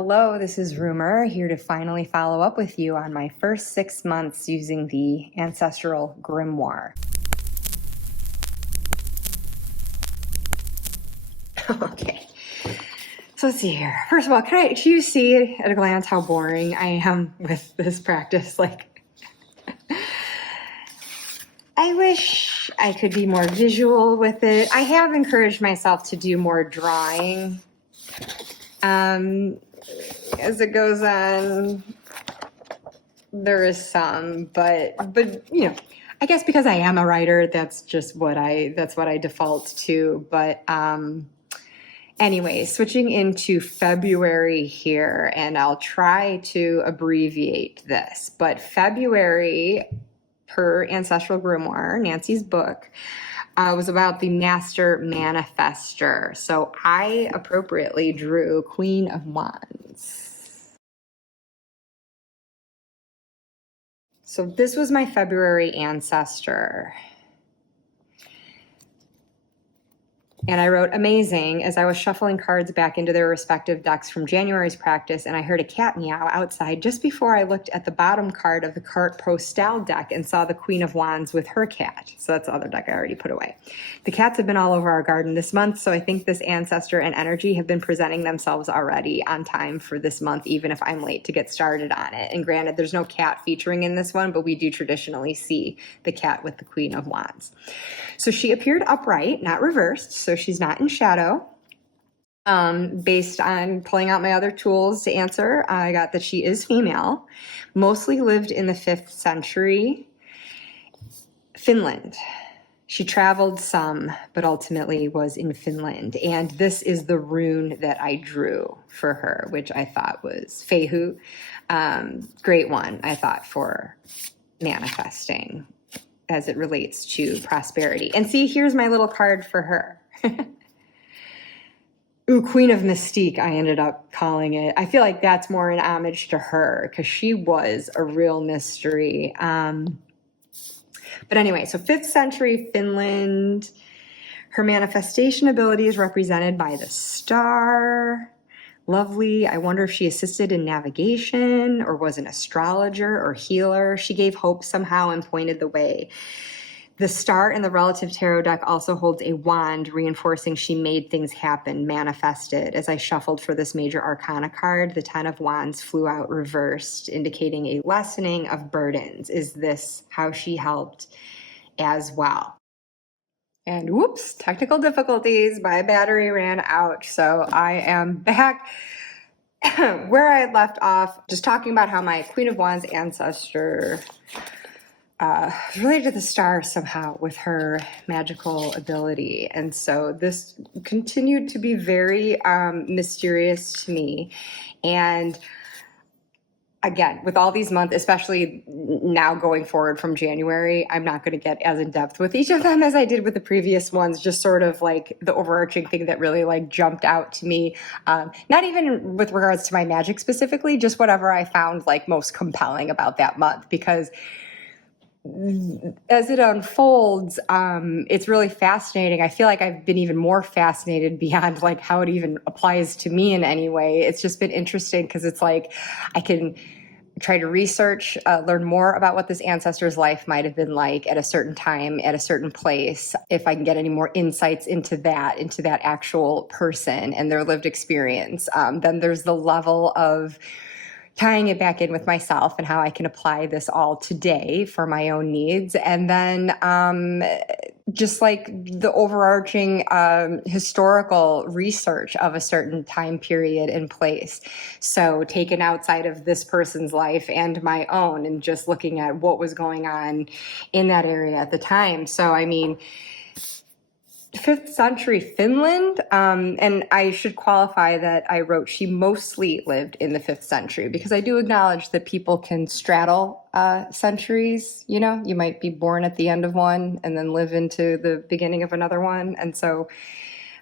Hello, this is Rumor, here to finally follow up with you on my first 6 months using the Ancestral Grimoire. Okay, so let's see here. First of all, can you see at a glance how boring I am with this practice? I wish I could be more visual with it. I have encouraged myself to do more drawing. As it goes on, there is some, but you know, I guess because I am a writer, that's just what I default to. But anyway, switching into February here, and I'll try to abbreviate this, but February, per Ancestral Grimoire, Nancy's book, was about the Master Manifester. So I appropriately drew Queen of Wands. So this was my February ancestor. And I wrote amazing as I was shuffling cards back into their respective decks from January's practice, and I heard a cat meow outside just before I looked at the bottom card of the carte postale deck and saw the Queen of Wands with her cat. So that's the other deck I already put away. The cats have been all over our garden this month, so I think this ancestor and energy have been presenting themselves already on time for this month, even if I'm late to get started on it. And granted, there's no cat featuring in this one, but we do traditionally see the cat with the Queen of Wands. So she appeared upright, not reversed, so she's not in shadow. Based on pulling out my other tools to answer, I got that she is female, mostly lived in the 5th century, Finland. She traveled some, but ultimately was in Finland. And this is the rune that I drew for her, which I thought was Fehu. Great one, I thought, for manifesting as it relates to prosperity. And see, here's my little card for her. Ooh, Queen of Mystique, I ended up calling it. I feel like that's more an homage to her because she was a real mystery. But anyway, so 5th century Finland. Her manifestation ability is represented by the star. Lovely. I wonder if she assisted in navigation or was an astrologer or healer. She gave hope somehow and pointed the way. The star in the relative tarot deck also holds a wand, reinforcing she made things happen, manifested. As I shuffled for this major arcana card, the 10 of Wands flew out reversed, indicating a lessening of burdens. Is this how she helped as well? And whoops, technical difficulties. My battery ran out. So I am back where I had left off, just talking about how my Queen of Wands ancestor related to the star somehow with her magical ability. And so this continued to be very mysterious to me. And again, with all these months, especially now going forward from January, I'm not going to get as in depth with each of them as I did with the previous ones, just sort of like the overarching thing that really like jumped out to me. Not even with regards to my magic specifically, just whatever I found like most compelling about that month, because as it unfolds, it's really fascinating. I feel like I've been even more fascinated beyond like how it even applies to me in any way. It's just been interesting because it's like I can try to research, learn more about what this ancestor's life might have been like at a certain time, at a certain place. If I can get any more insights into that actual person and their lived experience, then there's the level of tying it back in with myself and how I can apply this all today for my own needs. And then just like the overarching historical research of a certain time period and place. So taken outside of this person's life and my own and just looking at what was going on in that area at the time. So, I mean, 5th century Finland, and I should qualify that I wrote she mostly lived in the 5th century because I do acknowledge that people can straddle centuries. You know, you might be born at the end of one and then live into the beginning of another one, and so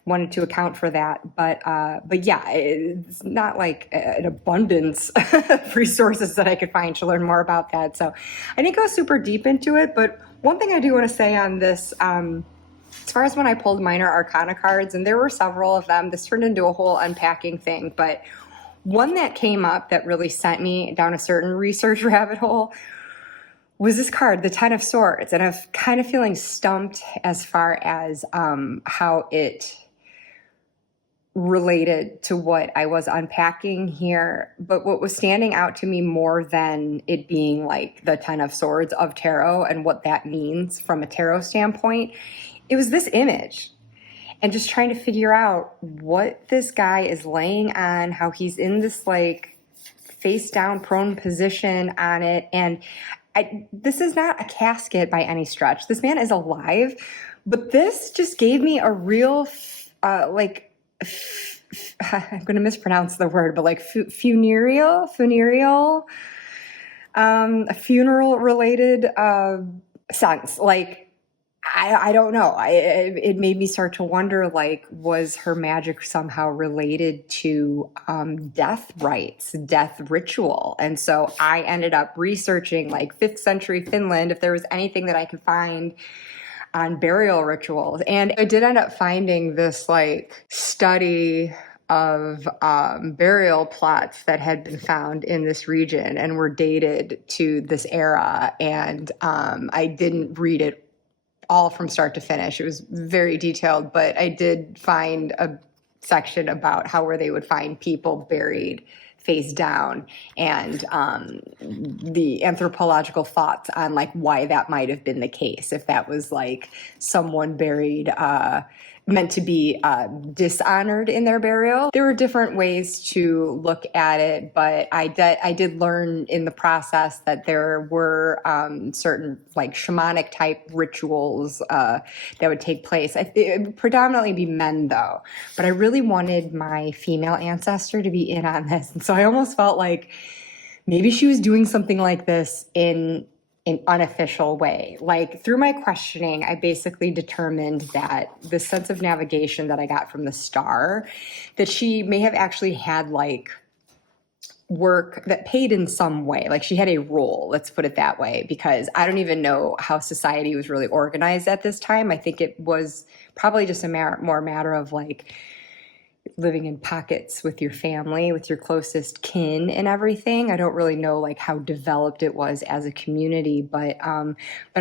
wanted to account for that. But yeah, it's not like an abundance of resources that I could find to learn more about that. So I didn't go super deep into it, but one thing I do want to say on this, as far as when I pulled minor arcana cards, and there were several of them, this turned into a whole unpacking thing, but One that came up that really sent me down a certain research rabbit hole was this card, the Ten of Swords. And I'm kind of feeling stumped as far as how it related to what I was unpacking here. But what was standing out to me more than it being like the Ten of Swords of tarot and what that means from a tarot standpoint, it was this image. And just trying to figure out what this guy is laying on, how he's in this like face down prone position on it. And this is not a casket by any stretch. This man is alive, but this just gave me a real, I'm going to mispronounce the word, but like funereal, a funeral related sense. Like, I don't know. It made me start to wonder, like, was her magic somehow related to death rites, death ritual? And so I ended up researching like 5th century Finland, if there was anything that I could find on burial rituals. And I did end up finding this like study of burial plots that had been found in this region and were dated to this era. And I didn't read it all from start to finish. It was very detailed, but I did find a section about where they would find people buried face down, and the anthropological thoughts on like why that might have been the case, if that was like someone buried meant to be dishonored in their burial. There were different ways to look at it, but I did learn in the process that there were certain like shamanic type rituals that would take place. It would predominantly be men though, but I really wanted my female ancestor to be in on this. And so I almost felt like maybe she was doing something like this in an unofficial way. Like through my questioning, I basically determined that the sense of navigation that I got from the star, that she may have actually had like work that paid in some way. Like she had a role, let's put it that way, because I don't even know how society was really organized at this time. I think it was probably just a more matter of like living in pockets with your family, with your closest kin and everything. I don't really know like how developed it was as a community, but I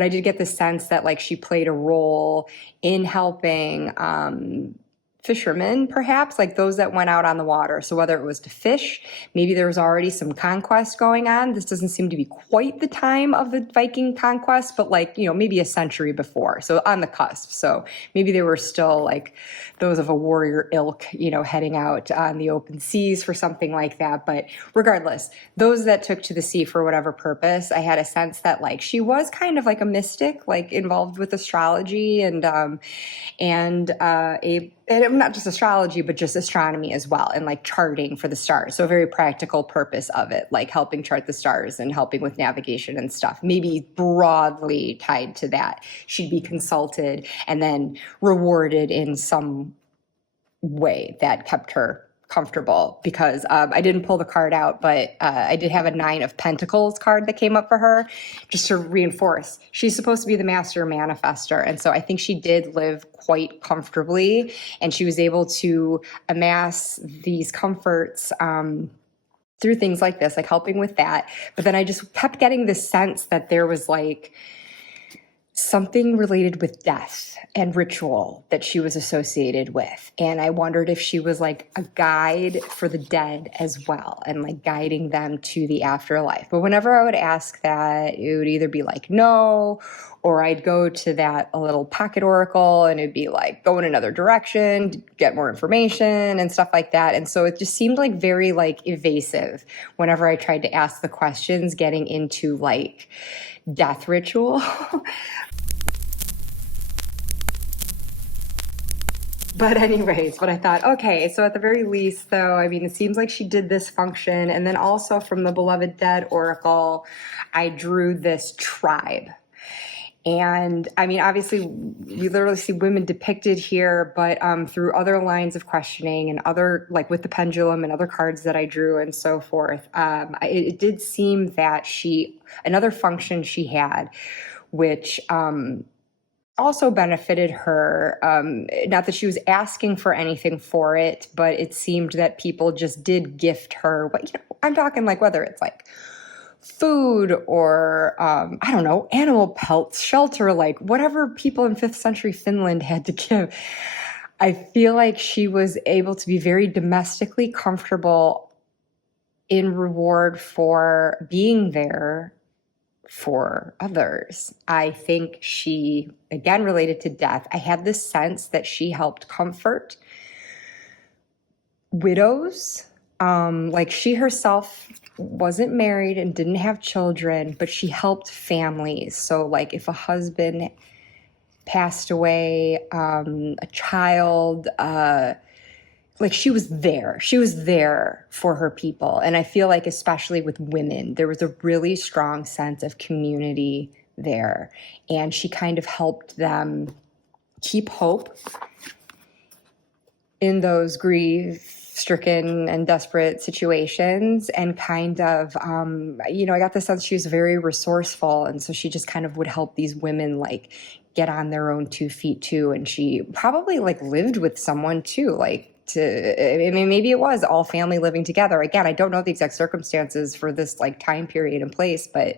did get the sense that like she played a role in helping fishermen, perhaps, like those that went out on the water. So whether it was to fish, maybe there was already some conquest going on. This doesn't seem to be quite the time of the Viking conquest, but like, you know, maybe a century before. So on the cusp. So maybe they were still like those of a warrior ilk, you know, heading out on the open seas for something like that. But regardless, those that took to the sea for whatever purpose, I had a sense that like she was kind of like a mystic, like involved with astrology and not just astrology, but just astronomy as well, and like charting for the stars. So a very practical purpose of it, like helping chart the stars and helping with navigation and stuff. Maybe broadly tied to that. She'd be consulted and then rewarded in some way that kept her comfortable, because I didn't pull the card out, but I did have a 9 of Pentacles card that came up for her, just to reinforce she's supposed to be the master manifester. And so I think she did live quite comfortably, and she was able to amass these comforts through things like this, like helping with that. But then I just kept getting this sense that there was like something related with death and ritual that she was associated with. And I wondered if she was like a guide for the dead as well, and like guiding them to the afterlife. But whenever I would ask that, it would either be like, no, or I'd go to that a little pocket oracle and it'd be like, go in another direction, get more information and stuff like that. And so it just seemed like very like evasive whenever I tried to ask the questions getting into like death ritual. But anyways, but I thought, okay, so at the very least, though, I mean, it seems like she did this function. And then also from the Beloved Dead Oracle, I drew this tribe. And I mean, obviously, we literally see women depicted here, but through other lines of questioning and other, like with the pendulum and other cards that I drew and so forth, it did seem that another function she had, which also benefited her. Not that she was asking for anything for it, but it seemed that people just did gift her. But I'm talking like whether it's like food or I don't know, animal pelts, shelter, like whatever people in 5th century Finland had to give. I feel like she was able to be very domestically comfortable in reward for being there for others. I think she, again, related to death, I had this sense that she helped comfort widows. Like she herself wasn't married and didn't have children, but she helped families. So like if a husband passed away, a child, like she was there. She was there for her people. And I feel like especially with women, there was a really strong sense of community there. And she kind of helped them keep hope in those grief-stricken and desperate situations, and kind of, I got the sense she was very resourceful. And so she just kind of would help these women like get on their own 2 feet too. And she probably like lived with someone too, like, maybe it was all family living together. Again, I don't know the exact circumstances for this like time period and place, but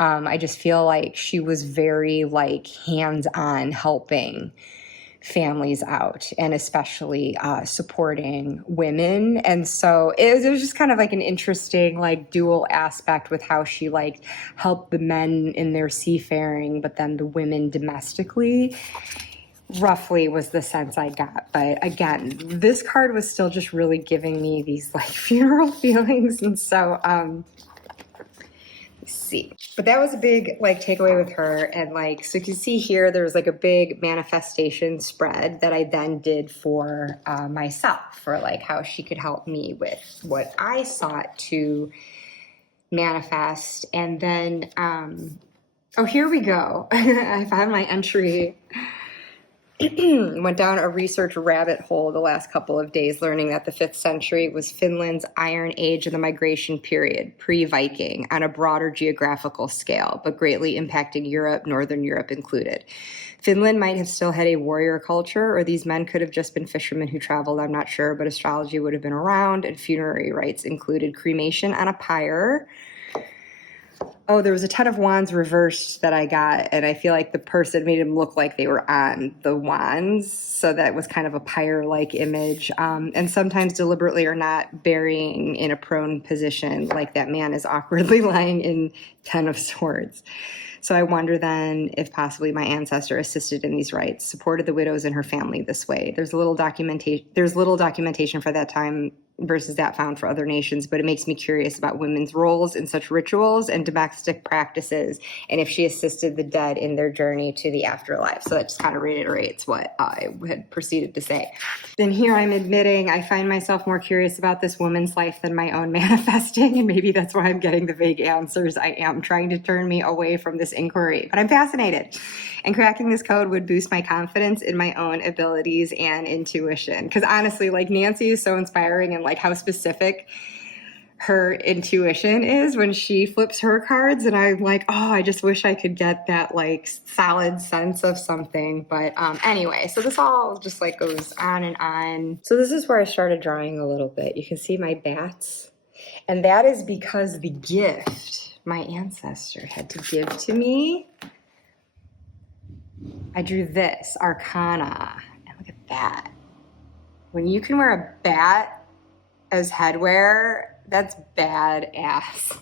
I just feel like she was very like hands-on helping families out, and especially supporting women. And so it was just kind of like an interesting like dual aspect with how she like helped the men in their seafaring, but then the women domestically. Roughly was the sense I got. But again, this card was still just really giving me these like funeral feelings. And so, let's see. But that was a big like takeaway with her. And like, so you can see here, there's like a big manifestation spread that I then did for myself, for like how she could help me with what I sought to manifest. And then, oh, here we go. I found my entry. Went down a research rabbit hole the last couple of days, learning that the 5th century was Finland's Iron Age and the migration period, pre-Viking, on a broader geographical scale, but greatly impacting Europe, Northern Europe included. Finland might have still had a warrior culture, or these men could have just been fishermen who traveled, I'm not sure, but astrology would have been around, and funerary rites included cremation on a pyre. Oh, there was a 10 of wands reversed that I got, and I feel like the person made him look like they were on the wands, so that was kind of a pyre-like image. And sometimes deliberately or not, burying in a prone position, like that man is awkwardly lying in 10 of swords. So I wonder then if possibly my ancestor assisted in these rites, supported the widows and her family this way. There's little documentation for that time versus that found for other nations, but it makes me curious about women's roles in such rituals and domestic practices, and if she assisted the dead in their journey to the afterlife. So that just kind of reiterates what I had proceeded to say. Then here I'm admitting I find myself more curious about this woman's life than my own manifesting, and maybe that's why I'm getting the vague answers I am, trying to turn me away from this inquiry. But I'm fascinated, and cracking this code would boost my confidence in my own abilities and intuition. Because honestly, like Nancy is so inspiring, and like how specific her intuition is when she flips her cards, and I'm like, oh, I just wish I could get that like solid sense of something. But anyway, so this all just like goes on and on. So this is where I started drawing a little bit. You can see my bats, and that is because the gift my ancestor had to give to me, I drew this Arcana, and look at that. When you can wear a bat as headwear, that's badass.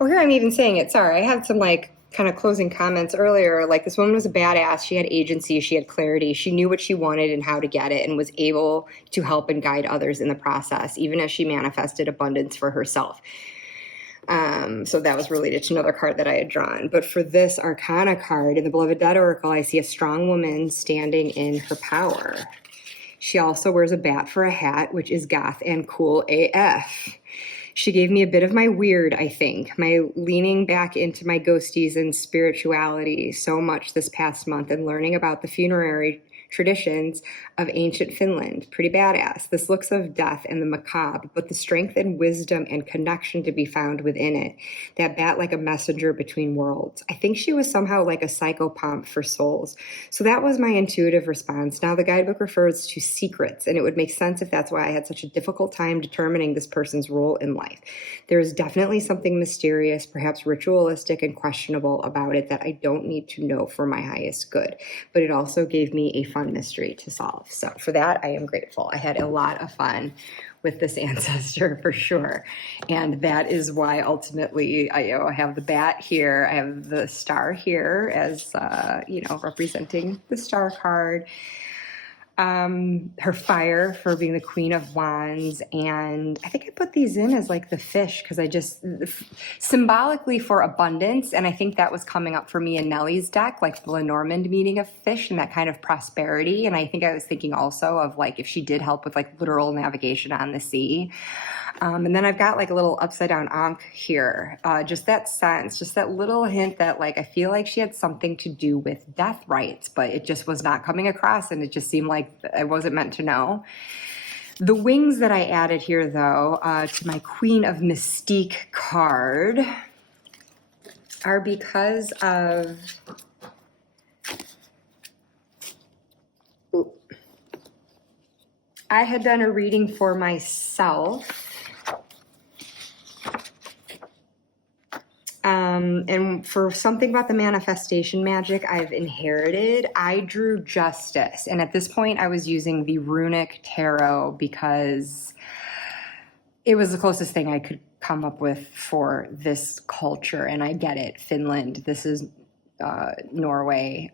Oh, here I'm even saying it. Sorry, I had some like kind of closing comments earlier. Like, this woman was a badass. She had agency. She had clarity. She knew what she wanted and how to get it, and was able to help and guide others in the process, even as she manifested abundance for herself. So that was related to another card that I had drawn. But for this Arcana card in the Beloved Dead Oracle, I see a strong woman standing in her power. She also wears a bat for a hat, which is goth and cool AF. She gave me a bit of my weird, I think, my leaning back into my ghosties and spirituality so much this past month, and learning about the funerary traditions of ancient Finland. Pretty badass. This looks of death and the macabre, but the strength and wisdom and connection to be found within it. That bat like a messenger between worlds. I think she was somehow like a psychopomp for souls. So that was my intuitive response. Now the guidebook refers to secrets, and it would make sense if that's why I had such a difficult time determining this person's role in life. There is definitely something mysterious, perhaps ritualistic and questionable about it that I don't need to know for my highest good. But it also gave me a fun mystery to solve. So for that, I am grateful. I had a lot of fun with this ancestor for sure. And that is why ultimately I have the bat here. I have the star here as, representing the star card. Her fire for being the Queen of Wands. And I think I put these in as like the fish because I just symbolically for abundance. And I think that was coming up for me in Nellie's deck, like the Lenormand meaning of fish and that kind of prosperity. And I think I was thinking also of like if she did help with like literal navigation on the sea. And then I've got like a little upside down Ankh here. Just that sense, just that little hint that like I feel like she had something to do with death rites, but it just was not coming across and it just seemed like I wasn't meant to know. The wings that I added here though, to my Queen of Mystique card are because of... I had done a reading for myself. And for something about the manifestation magic I've inherited, I drew justice. And at this point, I was using the runic tarot because it was the closest thing I could come up with for this culture. And I get it. Finland, this is Norway,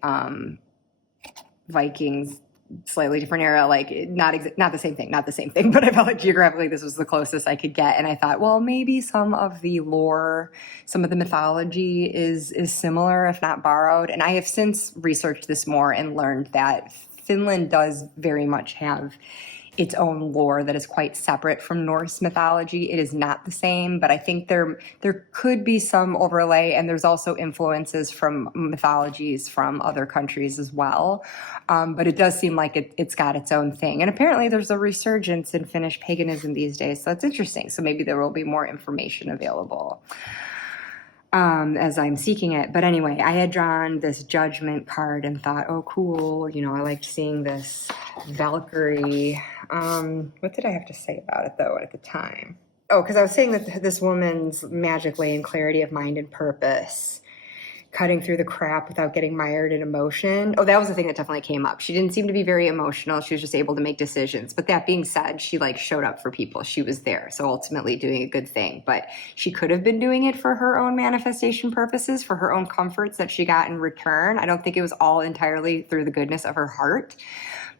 Vikings, slightly different era, like not the same thing, but I felt like geographically this was the closest I could get. And I thought, well, maybe some of the lore, some of the mythology is similar, if not borrowed. And I have since researched this more and learned that Finland does very much have its own lore that is quite separate from Norse mythology. It is not the same, but I think there could be some overlay, and there's also influences from mythologies from other countries as well. But it does seem like it's got its own thing. And apparently there's a resurgence in Finnish paganism these days, so that's interesting. So maybe there will be more information available as I'm seeking it. But anyway, I had drawn this judgment card and thought, oh, cool. I liked seeing this Valkyrie. What did I have to say about it, though, at the time? Oh, because I was saying that this woman's magic lay in clarity of mind and purpose, cutting through the crap without getting mired in emotion. Oh, that was the thing that definitely came up. She didn't seem to be very emotional. She was just able to make decisions. But that being said, she showed up for people. She was there. So ultimately doing a good thing. But she could have been doing it for her own manifestation purposes, for her own comforts that she got in return. I don't think it was all entirely through the goodness of her heart.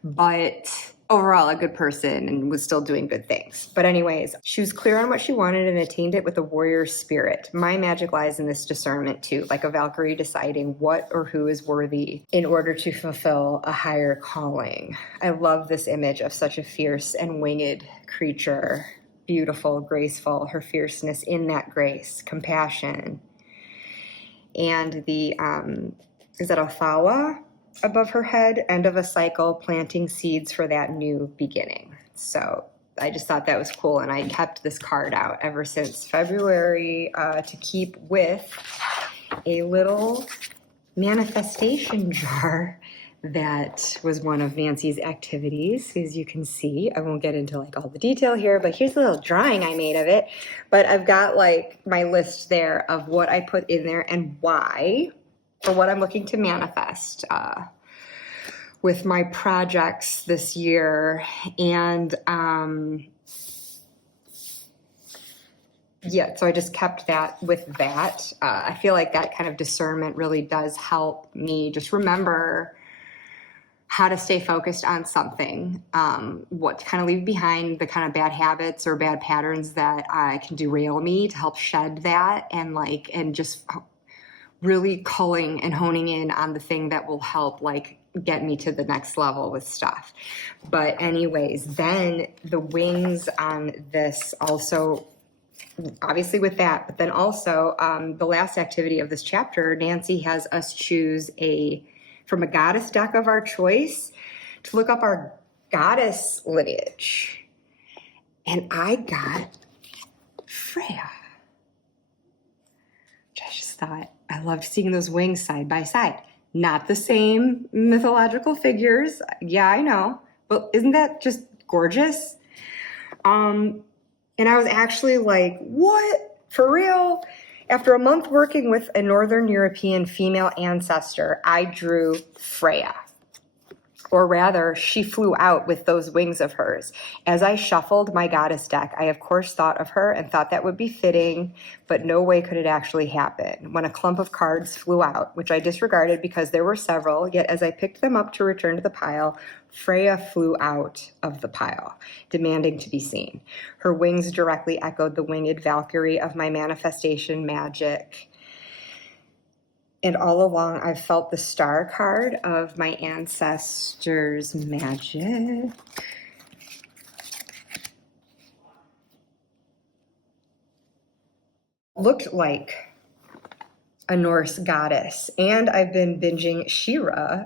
But overall, a good person and was still doing good things. But anyways, she was clear on what she wanted and attained it with a warrior spirit. My magic lies in this discernment too, like a Valkyrie deciding what or who is worthy in order to fulfill a higher calling. I love this image of such a fierce and winged creature, beautiful, graceful, her fierceness in that grace, compassion. And the, is that a Thawa? Above her head, end of a cycle, planting seeds for that new beginning. So I just thought that was cool, and I kept this card out ever since February to keep with a little manifestation jar that was one of Nancy's activities. As you can see, I won't get into all the detail here, but here's a little drawing I made of it. But I've got my list there of what I put in there and why, for what I'm looking to manifest with my projects this year. And so I just kept that with that. I feel like that kind of discernment really does help me just remember how to stay focused on something, what to kind of leave behind the kind of bad habits or bad patterns that can derail me, to help shed that, and just really culling and honing in on the thing that will help get me to the next level with stuff. But anyways, then the wings on this also, obviously with that, but then also the last activity of this chapter, Nancy has us choose from a goddess deck of our choice, to look up our goddess lineage. And I got Freya. Which I just thought, I loved seeing those wings side by side. Not the same mythological figures. Yeah, I know. But isn't that just gorgeous? And I was actually like, what? For real? After a month working with a Northern European female ancestor, I drew Freya. Or rather, she flew out with those wings of hers. As I shuffled my goddess deck, I of course thought of her and thought that would be fitting, but no way could it actually happen. When a clump of cards flew out, which I disregarded because there were several, yet as I picked them up to return to the pile, Freya flew out of the pile, demanding to be seen. Her wings directly echoed the winged Valkyrie of my manifestation magic. And all along, I've felt the star card of my ancestors' magic. Looked like a Norse goddess. And I've been binging She-Ra.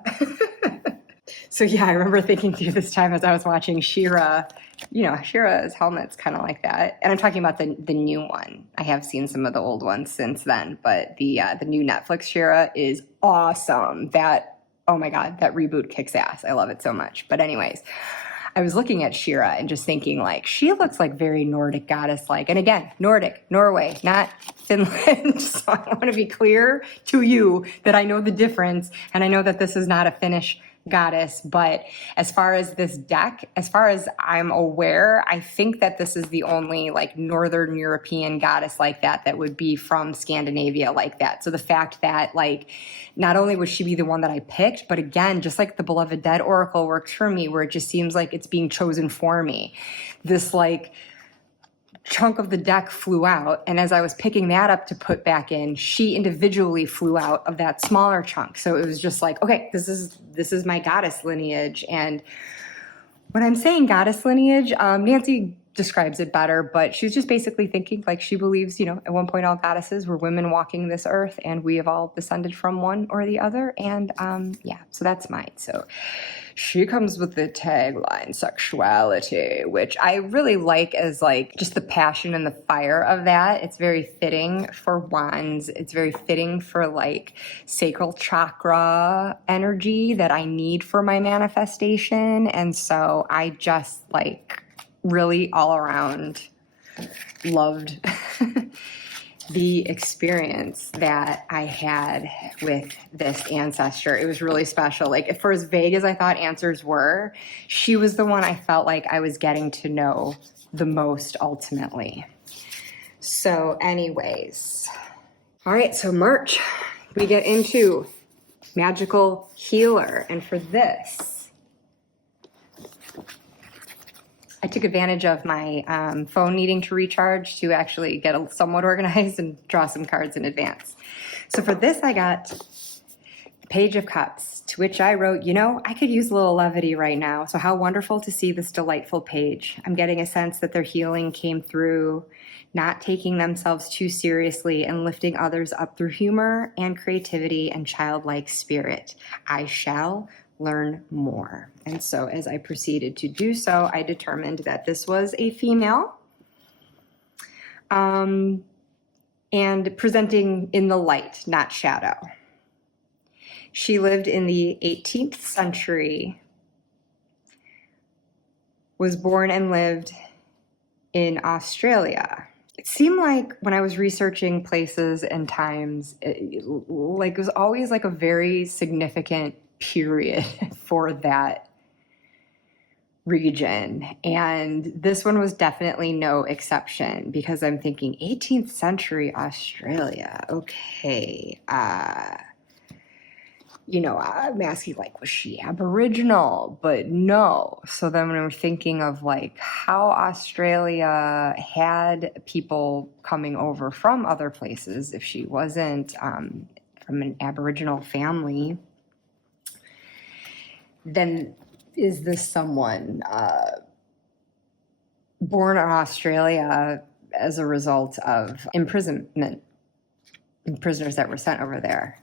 So yeah, I remember thinking through this time as I was watching She-Ra, you know, She-Ra's helmet's kind of like that. And I'm talking about the new one. I have seen some of the old ones since then, but the new Netflix She-Ra is awesome. That, oh my God, that reboot kicks ass. I love it so much. But anyways, I was looking at She-Ra and just thinking like, she looks like very Nordic goddess-like. And again, Nordic, Norway, not Finland. So I want to be clear to you that I know the difference. And I know that this is not a Finnish goddess, but as far as this deck, as far as I'm aware, I think that this is the only like Northern European goddess like that would be from Scandinavia like that. So the fact that like not only would she be the one that I picked, but again, just like the Beloved Dead Oracle works for me, where it just seems like it's being chosen for me. This like chunk of the deck flew out, and as I was picking that up to put back in, she individually flew out of that smaller chunk. So it was just like, okay, this is my goddess lineage. And when I'm saying goddess lineage, Nancy describes it better, but she's just basically thinking like she believes, you know, at one point all goddesses were women walking this earth, and we have all descended from one or the other. And yeah, so that's mine. So she comes with the tagline sexuality, which I really like as like just the passion and the fire of that. It's very fitting for wands. It's very fitting for like sacral chakra energy that I need for my manifestation. And so I just like really all around loved the experience that I had with this ancestor. It was really special. Like for as vague as I thought answers were, she was the one I felt like I was getting to know the most ultimately. So anyways, all right, so March, we get into magical healer. And for this, I took advantage of my phone needing to recharge to actually get somewhat organized and draw some cards in advance. So for this, I got the Page of Cups, to which I wrote, you know, I could use a little levity right now. So how wonderful to see this delightful page. I'm getting a sense that their healing came through not taking themselves too seriously and lifting others up through humor and creativity and childlike spirit. I shall learn more. And so as I proceeded to do so, I determined that this was a female and presenting in the light, not shadow. She lived in the 18th century, was born and lived in Australia. It seemed like when I was researching places and times, it was always like a very significant period for that region. And this one was definitely no exception, because I'm thinking 18th century Australia. Okay. You know, I'm asking like, was she Aboriginal? But no. So then when we're thinking of like how Australia had people coming over from other places, if she wasn't from an Aboriginal family, then is this someone born in Australia as a result of imprisonment, prisoners that were sent over there?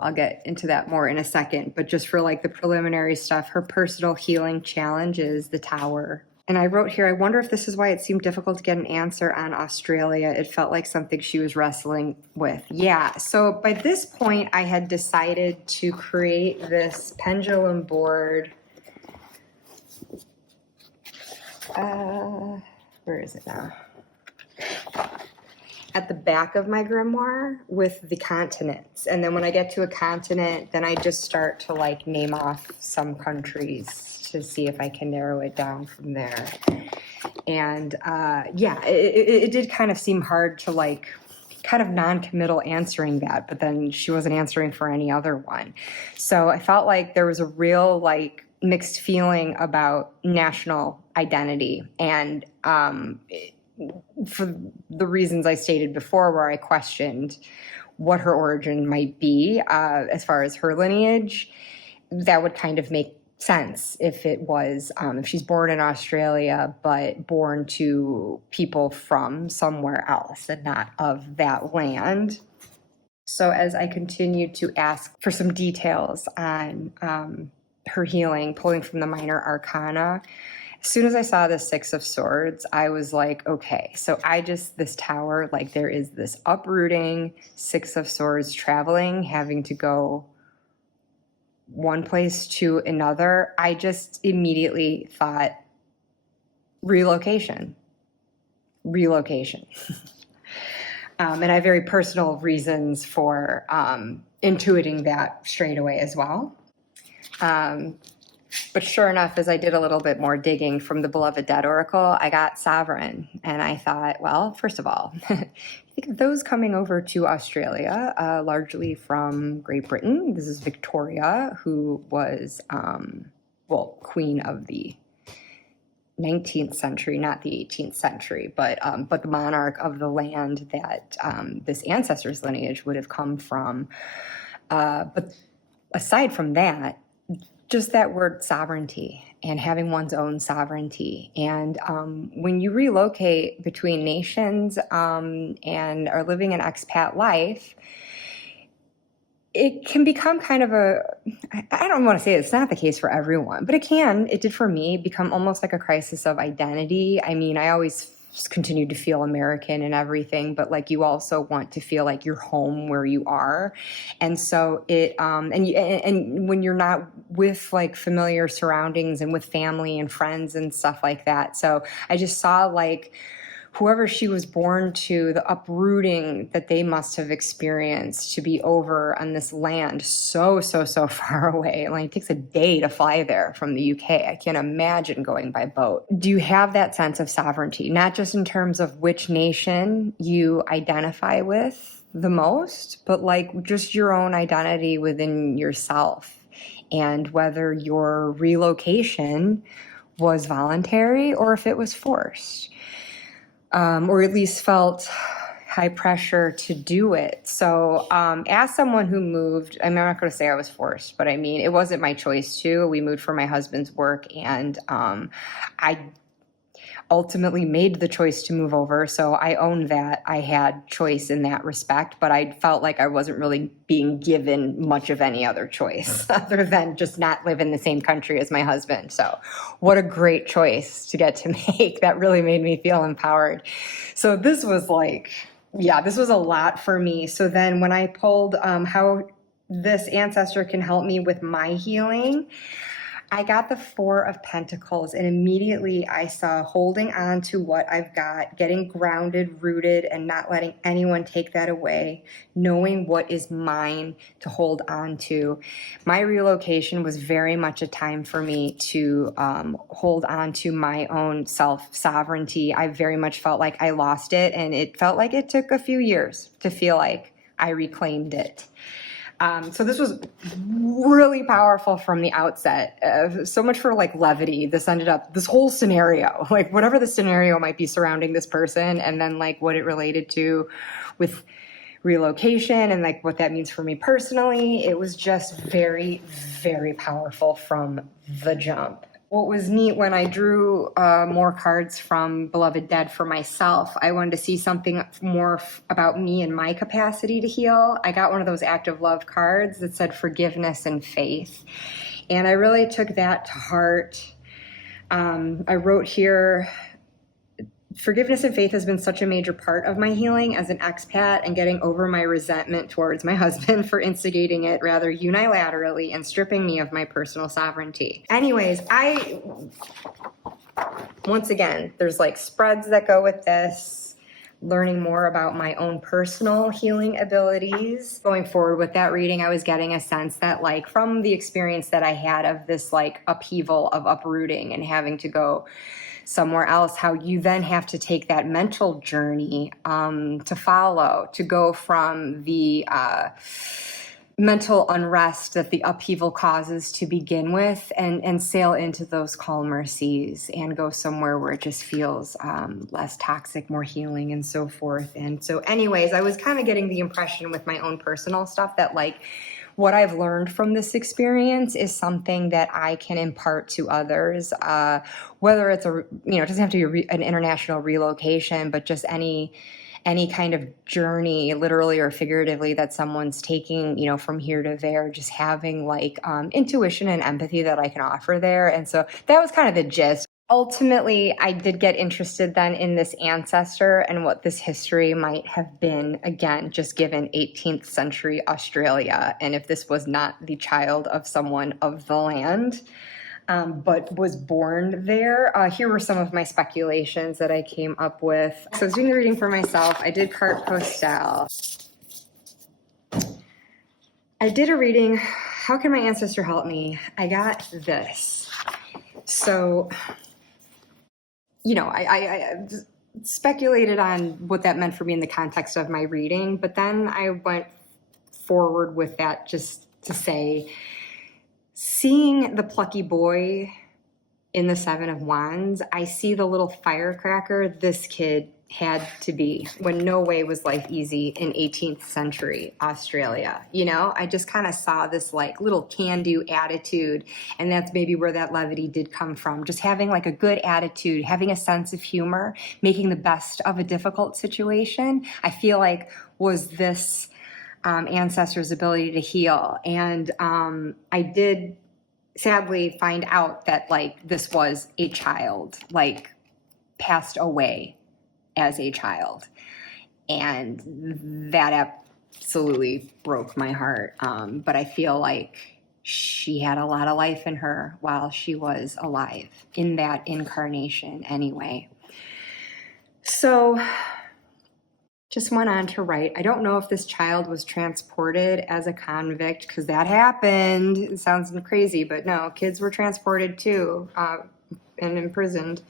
I'll get into that more in a second, but just for like the preliminary stuff, her personal healing challenge is the Tower. And I wrote here, I wonder if this is why it seemed difficult to get an answer on Australia. It felt like something she was wrestling with. Yeah, so by this point, I had decided to create this pendulum board. Where is it now? At the back of my grimoire with the continents. And then when I get to a continent, then I just start to like name off some countries to see if I can narrow it down from there. And yeah, it did kind of seem hard to like kind of non-committal answering that, but then she wasn't answering for any other one. So I felt like there was a real like mixed feeling about national identity. And for the reasons I stated before, where I questioned what her origin might be as far as her lineage, that would kind of make sense if it was, if she's born in Australia, but born to people from somewhere else and not of that land. So as I continued to ask for some details on her healing, pulling from the minor arcana, as soon as I saw the Six of Swords, I was like, okay, so this Tower, like there is this uprooting Six of Swords traveling, having to go one place to another. I just immediately thought relocation. And I have very personal reasons for intuiting that straight away as well. But sure enough, as I did a little bit more digging from the Beloved Dead Oracle, I got sovereign. And I thought, well, first of all, I think those coming over to Australia, largely from Great Britain. This is Victoria, who was, queen of the 19th century, not the 18th century, but the monarch of the land that this ancestor's lineage would have come from. But aside from that, just that word sovereignty and having one's own sovereignty. And when you relocate between nations and are living an expat life, it can become kind of I don't want to say it's not the case for everyone, but it did for me, become almost like a crisis of identity. I mean, I always continued to feel American and everything, but like you also want to feel like you're home where you are. And so and when you're not with like familiar surroundings and with family and friends and stuff like that. So I just saw like whoever she was born to, the uprooting that they must have experienced to be over on this land so far away. Like it takes a day to fly there from the UK. I can't imagine going by boat. Do you have that sense of sovereignty, not just in terms of which nation you identify with the most, but like just your own identity within yourself, and whether your relocation was voluntary or if it was forced? Or at least felt high pressure to do it. So as someone who moved, I'm not going to say I was forced, but I mean, it wasn't my choice to. We moved for my husband's work, and I ultimately made the choice to move over. So I own that I had choice in that respect, but I felt like I wasn't really being given much of any other choice other than just not live in the same country as my husband. So what a great choice to get to make. That really made me feel empowered. So this was like, yeah, this was a lot for me. So then when I pulled how this ancestor can help me with my healing, I got the Four of Pentacles, and immediately I saw holding on to what I've got, getting grounded, rooted, and not letting anyone take that away, knowing what is mine to hold on to. My relocation was very much a time for me to hold on to my own self-sovereignty. I very much felt like I lost it, and it felt like it took a few years to feel like I reclaimed it. So this was really powerful from the outset. So much for like levity. This whole scenario, like whatever the scenario might be surrounding this person, and then like what it related to with relocation and like what that means for me personally. It was just very, very powerful from the jump. what was neat when I drew more cards from Beloved Dead for myself, I wanted to see something more about me and my capacity to heal. I got one of those active love cards that said forgiveness and faith. And I really took that to heart. I wrote here, forgiveness and faith has been such a major part of my healing as an expat and getting over my resentment towards my husband for instigating it rather unilaterally and stripping me of my personal sovereignty. Anyways, once again, there's like spreads that go with this, learning more about my own personal healing abilities. Going forward with that reading, I was getting a sense that like from the experience that I had of this like upheaval of uprooting and having to go somewhere else, how you then have to take that mental journey to follow, to go from the mental unrest that the upheaval causes to begin with and sail into those calmer seas and go somewhere where it just feels less toxic, more healing, and so forth. And so anyways, I was kind of getting the impression with my own personal stuff that like what I've learned from this experience is something that I can impart to others, whether it's it doesn't have to be an international relocation, but just any kind of journey, literally or figuratively, that someone's taking, from here to there, just having like intuition and empathy that I can offer there. And so that was kind of the gist. Ultimately, I did get interested then in this ancestor and what this history might have been, again, just given 18th century Australia, and if this was not the child of someone of the land, but was born there. Here were some of my speculations that I came up with. So I was doing the reading for myself. I did carte postale. I did a reading, how can my ancestor help me? I got this. So I speculated on what that meant for me in the context of my reading, but then I went forward with that just to say, seeing the plucky boy in the Seven of Wands, I see the little firecracker this kid had to be when no way was life easy in 18th century Australia. I just kind of saw this like little can-do attitude, and that's maybe where that levity did come from. Just having like a good attitude, having a sense of humor, making the best of a difficult situation, I feel like was this ancestor's ability to heal. And I did sadly find out that like this was a child, like passed away as a child, and that absolutely broke my heart. But I feel like she had a lot of life in her while she was alive in that incarnation anyway. So just went on to write, I don't know if this child was transported as a convict, because that happened. It sounds crazy, but no, kids were transported too and imprisoned.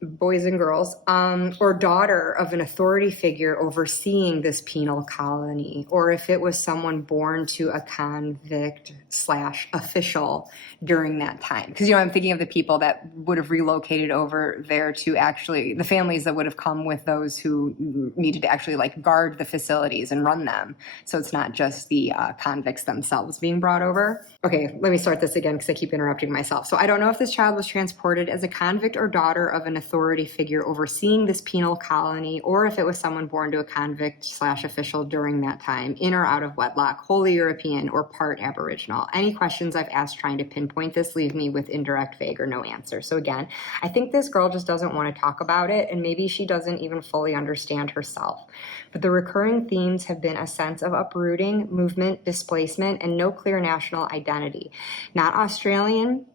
Boys and girls, or daughter of an authority figure overseeing this penal colony, or if it was someone born to a convict / official during that time. Because, I'm thinking of the people that would have relocated over there to actually, the families that would have come with those who needed to actually like guard the facilities and run them. So it's not just the convicts themselves being brought over. Okay, let me start this again because I keep interrupting myself. So I don't know if this child was transported as a convict or daughter of an authority figure overseeing this penal colony, or if it was someone born to a convict / official during that time, in or out of wedlock, wholly European or part Aboriginal. Any questions I've asked trying to pinpoint this leave me with indirect, vague, or no answer. So again, I think this girl just doesn't want to talk about it, and maybe she doesn't even fully understand herself. But the recurring themes have been a sense of uprooting, movement, displacement, and no clear national identity. Not Australian,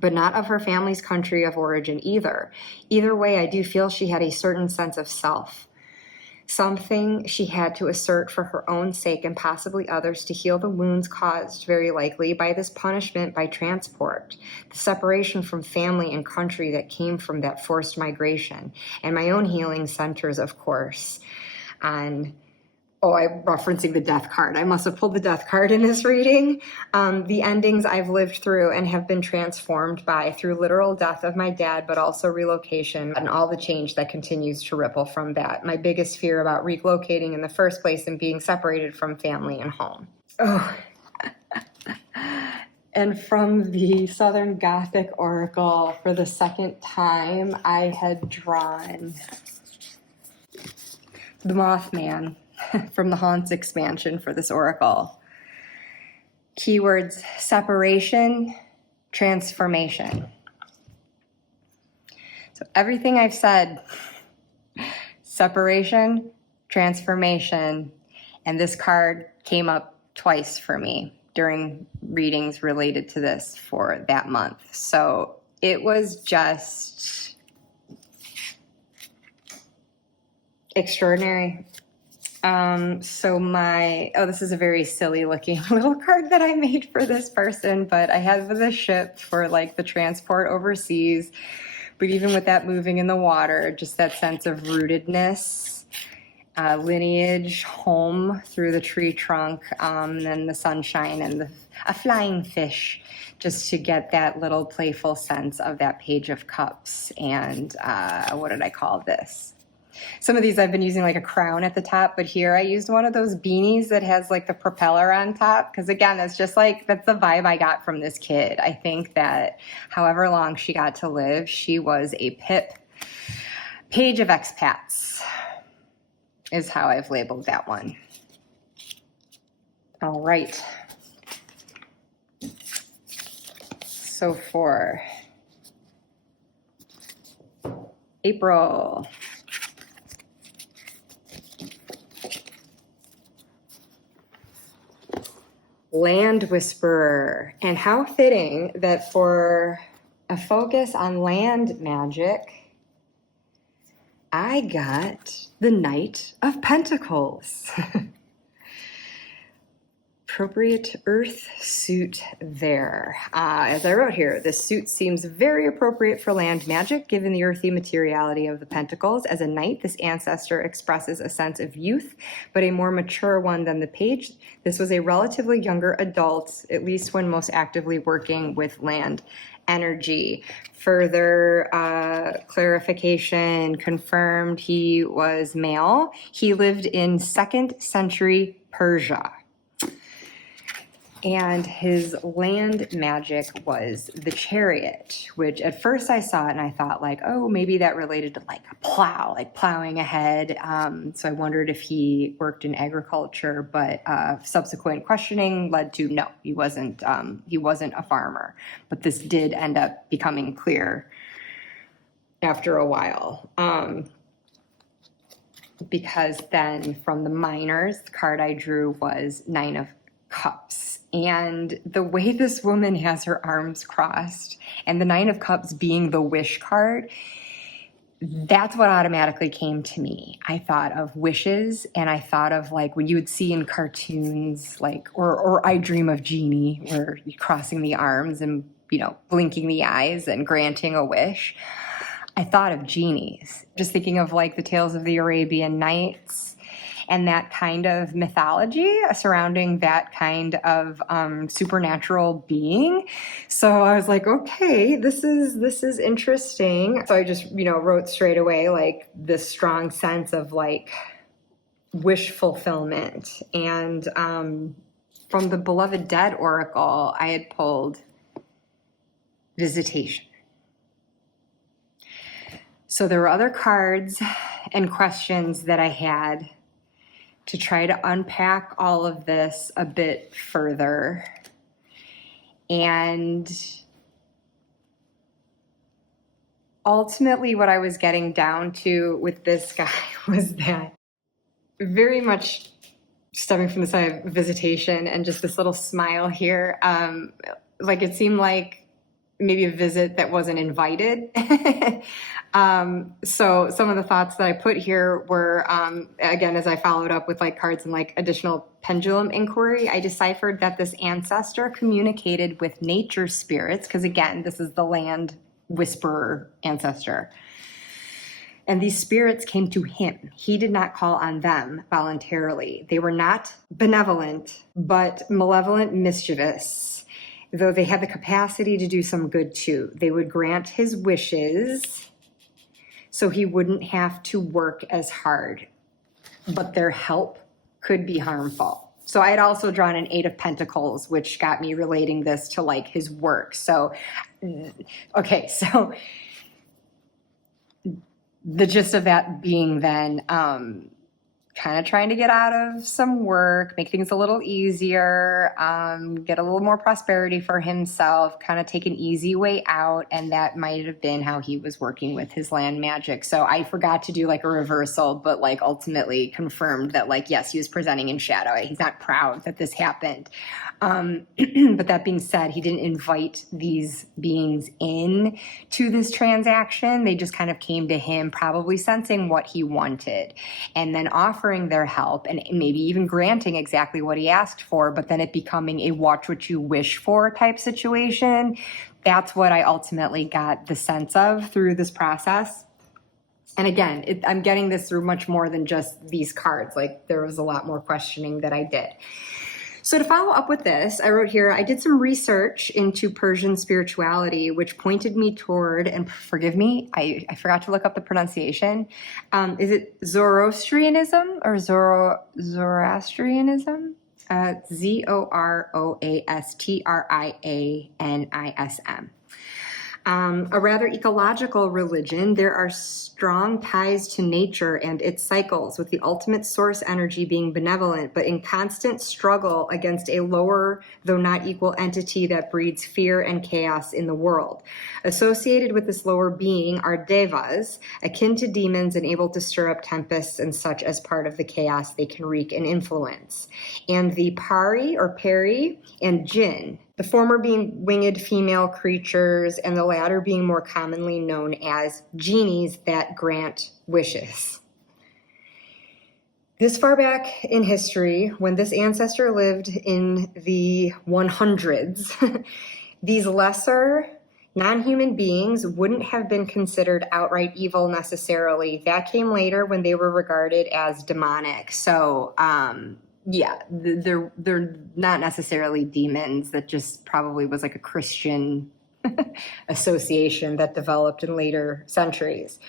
but not of her family's country of origin either. Either way, I do feel she had a certain sense of self. Something she had to assert for her own sake and possibly others to heal the wounds caused, very likely, by this punishment by transport, the separation from family and country that came from that forced migration, and my own healing centers, of course, on I'm referencing the death card. I must have pulled the death card in this reading. The endings I've lived through and have been transformed by through literal death of my dad, but also relocation and all the change that continues to ripple from that. My biggest fear about relocating in the first place and being separated from family and home. Oh, And from the Southern Gothic Oracle, for the second time, I had drawn the Mothman from the Haunts expansion for this oracle. Keywords: separation, transformation. So everything I've said, separation, transformation, and this card came up twice for me during readings related to this for that month. So it was just extraordinary. This is a very silly looking little card that I made for this person, but I had the ship for like the transport overseas. But even with that moving in the water, just that sense of rootedness, lineage, home through the tree trunk, and the sunshine and a flying fish, just to get that little playful sense of that Page of Cups. And what did I call this? Some of these I've been using like a crown at the top, but here I used one of those beanies that has like the propeller on top. Because again, that's the vibe I got from this kid. I think that however long she got to live, she was a page of expats, is how I've labeled that one. All right. So for April, Land Whisperer. And how fitting that for a focus on land magic, I got the Knight of Pentacles. Appropriate earth suit there. As I wrote here, this suit seems very appropriate for land magic, given the earthy materiality of the pentacles. As a knight, this ancestor expresses a sense of youth, but a more mature one than the page. This was a relatively younger adult, at least when most actively working with land energy. Further clarification confirmed he was male. He lived in 2nd century Persia. And his land magic was the Chariot, which at first I saw it and I thought like, oh, maybe that related to like a plow, like plowing ahead. So I wondered if he worked in agriculture, but subsequent questioning led to no, he wasn't a farmer. But this did end up becoming clear after a while. Because then from the minors, the card I drew was 9 of Cups. And the way this woman has her arms crossed, and the 9 of Cups being the wish card, that's what automatically came to me. I thought of wishes, and I thought of like what you would see in cartoons, like, or I Dream of Genie, where you're crossing the arms and, blinking the eyes and granting a wish. I thought of genies, just thinking of like the Tales of the Arabian Nights, and that kind of mythology surrounding that kind of supernatural being. So I was like, okay, this is interesting. So I just, wrote straight away like this strong sense of like wish fulfillment. And from the Beloved Dead Oracle, I had pulled Visitation. So there were other cards and questions that I had to try to unpack all of this a bit further. And ultimately what I was getting down to with this guy was that very much stemming from the side of Visitation and just this little smile here, like it seemed like maybe a visit that wasn't invited. So some of the thoughts that I put here were, again, as I followed up with like cards and like additional pendulum inquiry, I deciphered that this ancestor communicated with nature spirits, because again, this is the land whisperer ancestor. And these spirits came to him. He did not call on them voluntarily. They were not benevolent, but malevolent, mischievous, though they had the capacity to do some good too. They would grant his wishes so he wouldn't have to work as hard, but their help could be harmful. So I had also drawn an 8 of Pentacles, which got me relating this to like his work. So, okay, so the gist of that being then, kind of trying to get out of some work, make things a little easier, get a little more prosperity for himself, kind of take an easy way out. And that might have been how he was working with his land magic. So I forgot to do like a reversal, but like ultimately confirmed that like, yes, he was presenting in shadow. He's not proud that this happened. But that being said, he didn't invite these beings in to this transaction. They just kind of came to him, probably sensing what he wanted, and then offering their help and maybe even granting exactly what he asked for, but then it becoming a watch what you wish for type situation. That's what I ultimately got the sense of through this process. And again, I'm getting this through much more than just these cards. Like there was a lot more questioning that I did. So to follow up with this, I wrote here, I did some research into Persian spirituality, which pointed me toward, and forgive me, I forgot to look up the pronunciation. Is it Zoroastrianism or Zoroastrianism? Zoroastrianism. A rather ecological religion. There are strong ties to nature and its cycles, with the ultimate source energy being benevolent, but in constant struggle against a lower, though not equal entity that breeds fear and chaos in the world. Associated with this lower being are devas, akin to demons and able to stir up tempests and such as part of the chaos they can wreak and influence. And the pari or peri and jinn, the former being winged female creatures and the latter being more commonly known as genies that grant wishes. This far back in history, when this ancestor lived in the 100s, these lesser non-human beings wouldn't have been considered outright evil necessarily. That came later when they were regarded as demonic. So, yeah, they're not necessarily demons. That just probably was like a Christian association that developed in later centuries.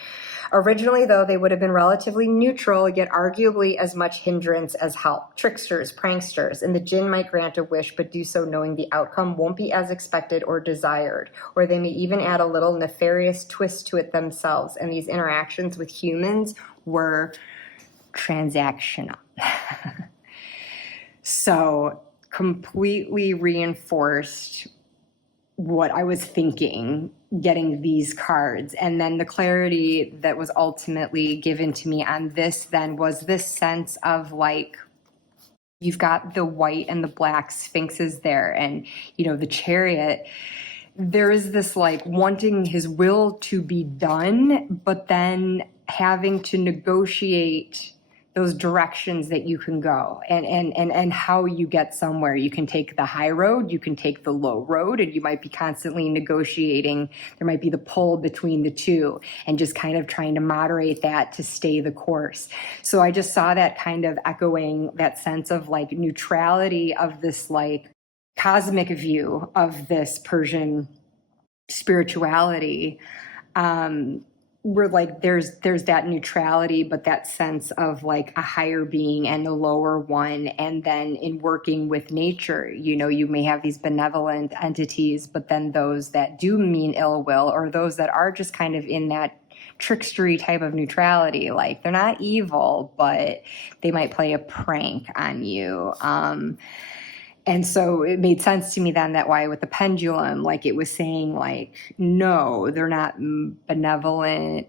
Originally, though, they would have been relatively neutral, yet arguably as much hindrance as help. Tricksters, pranksters, and the jinn might grant a wish, but do so knowing the outcome won't be as expected or desired, or they may even add a little nefarious twist to it themselves, and these interactions with humans were transactional. So completely reinforced what I was thinking, getting these cards. And then the clarity that was ultimately given to me on this then was this sense of like, you've got the white and the black sphinxes there, and, you know, the chariot. There is this like wanting his will to be done, but then having to negotiate those directions that you can go and how you get somewhere. You can take the high road, you can take the low road, and you might be constantly negotiating. There might be the pull between the two and just kind of trying to moderate that to stay the course. So I just saw that kind of echoing that sense of like neutrality of this like cosmic view of this Persian spirituality. We're like, there's that neutrality, but that sense of like a higher being and a lower one. And then in working with nature, you know, you may have these benevolent entities, but then those that do mean ill will, or those that are just kind of in that trickstery type of neutrality. Like they're not evil, but they might play a prank on you. And so it made sense to me then that why with the pendulum, like it was saying like, no, they're not benevolent.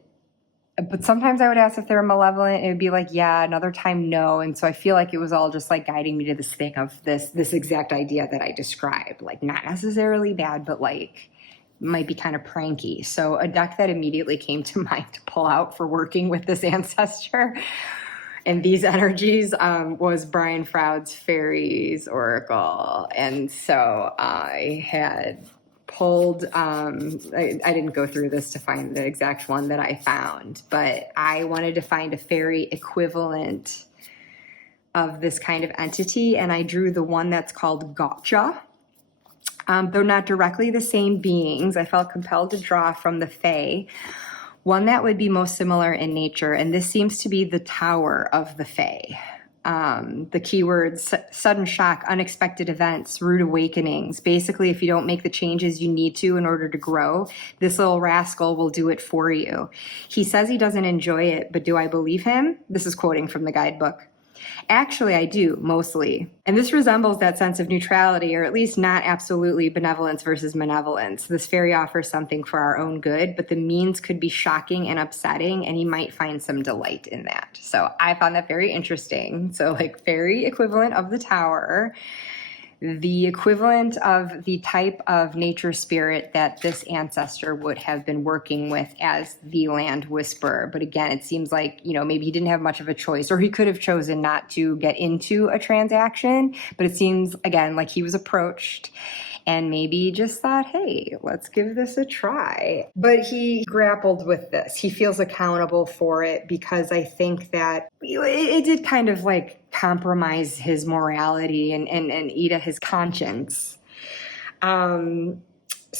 But sometimes I would ask if they're malevolent. It would be like, yeah, another time, no. And so I feel like it was all just like guiding me to this thing of this exact idea that I described, like not necessarily bad, but like might be kind of pranky. So a deck that immediately came to mind to pull out for working with this ancestor and these energies was Brian Froud's Fairies Oracle. And so I had pulled, I didn't go through this to find the exact one that I found, but I wanted to find a fairy equivalent of this kind of entity, and I drew the one that's called Gotcha. Though not directly the same beings, I felt compelled to draw from the Fae one that would be most similar in nature, and this seems to be the Tower of the Fae. The keywords, sudden shock, unexpected events, rude awakenings. Basically, if you don't make the changes you need to in order to grow, this little rascal will do it for you. He says he doesn't enjoy it, but do I believe him? This is quoting from the guidebook. Actually, I do, mostly. And this resembles that sense of neutrality, or at least not absolutely benevolence versus malevolence. This fairy offers something for our own good, but the means could be shocking and upsetting, and he might find some delight in that. So I found that very interesting. So like fairy equivalent of the tower, the equivalent of the type of nature spirit that this ancestor would have been working with as the land whisperer. But again, it seems like, you know, maybe he didn't have much of a choice, or he could have chosen not to get into a transaction. But it seems, again, like he was approached and maybe just thought, hey, let's give this a try. But he grappled with this. He feels accountable for it, because I think that it did kind of like compromise his morality and eat at his conscience. So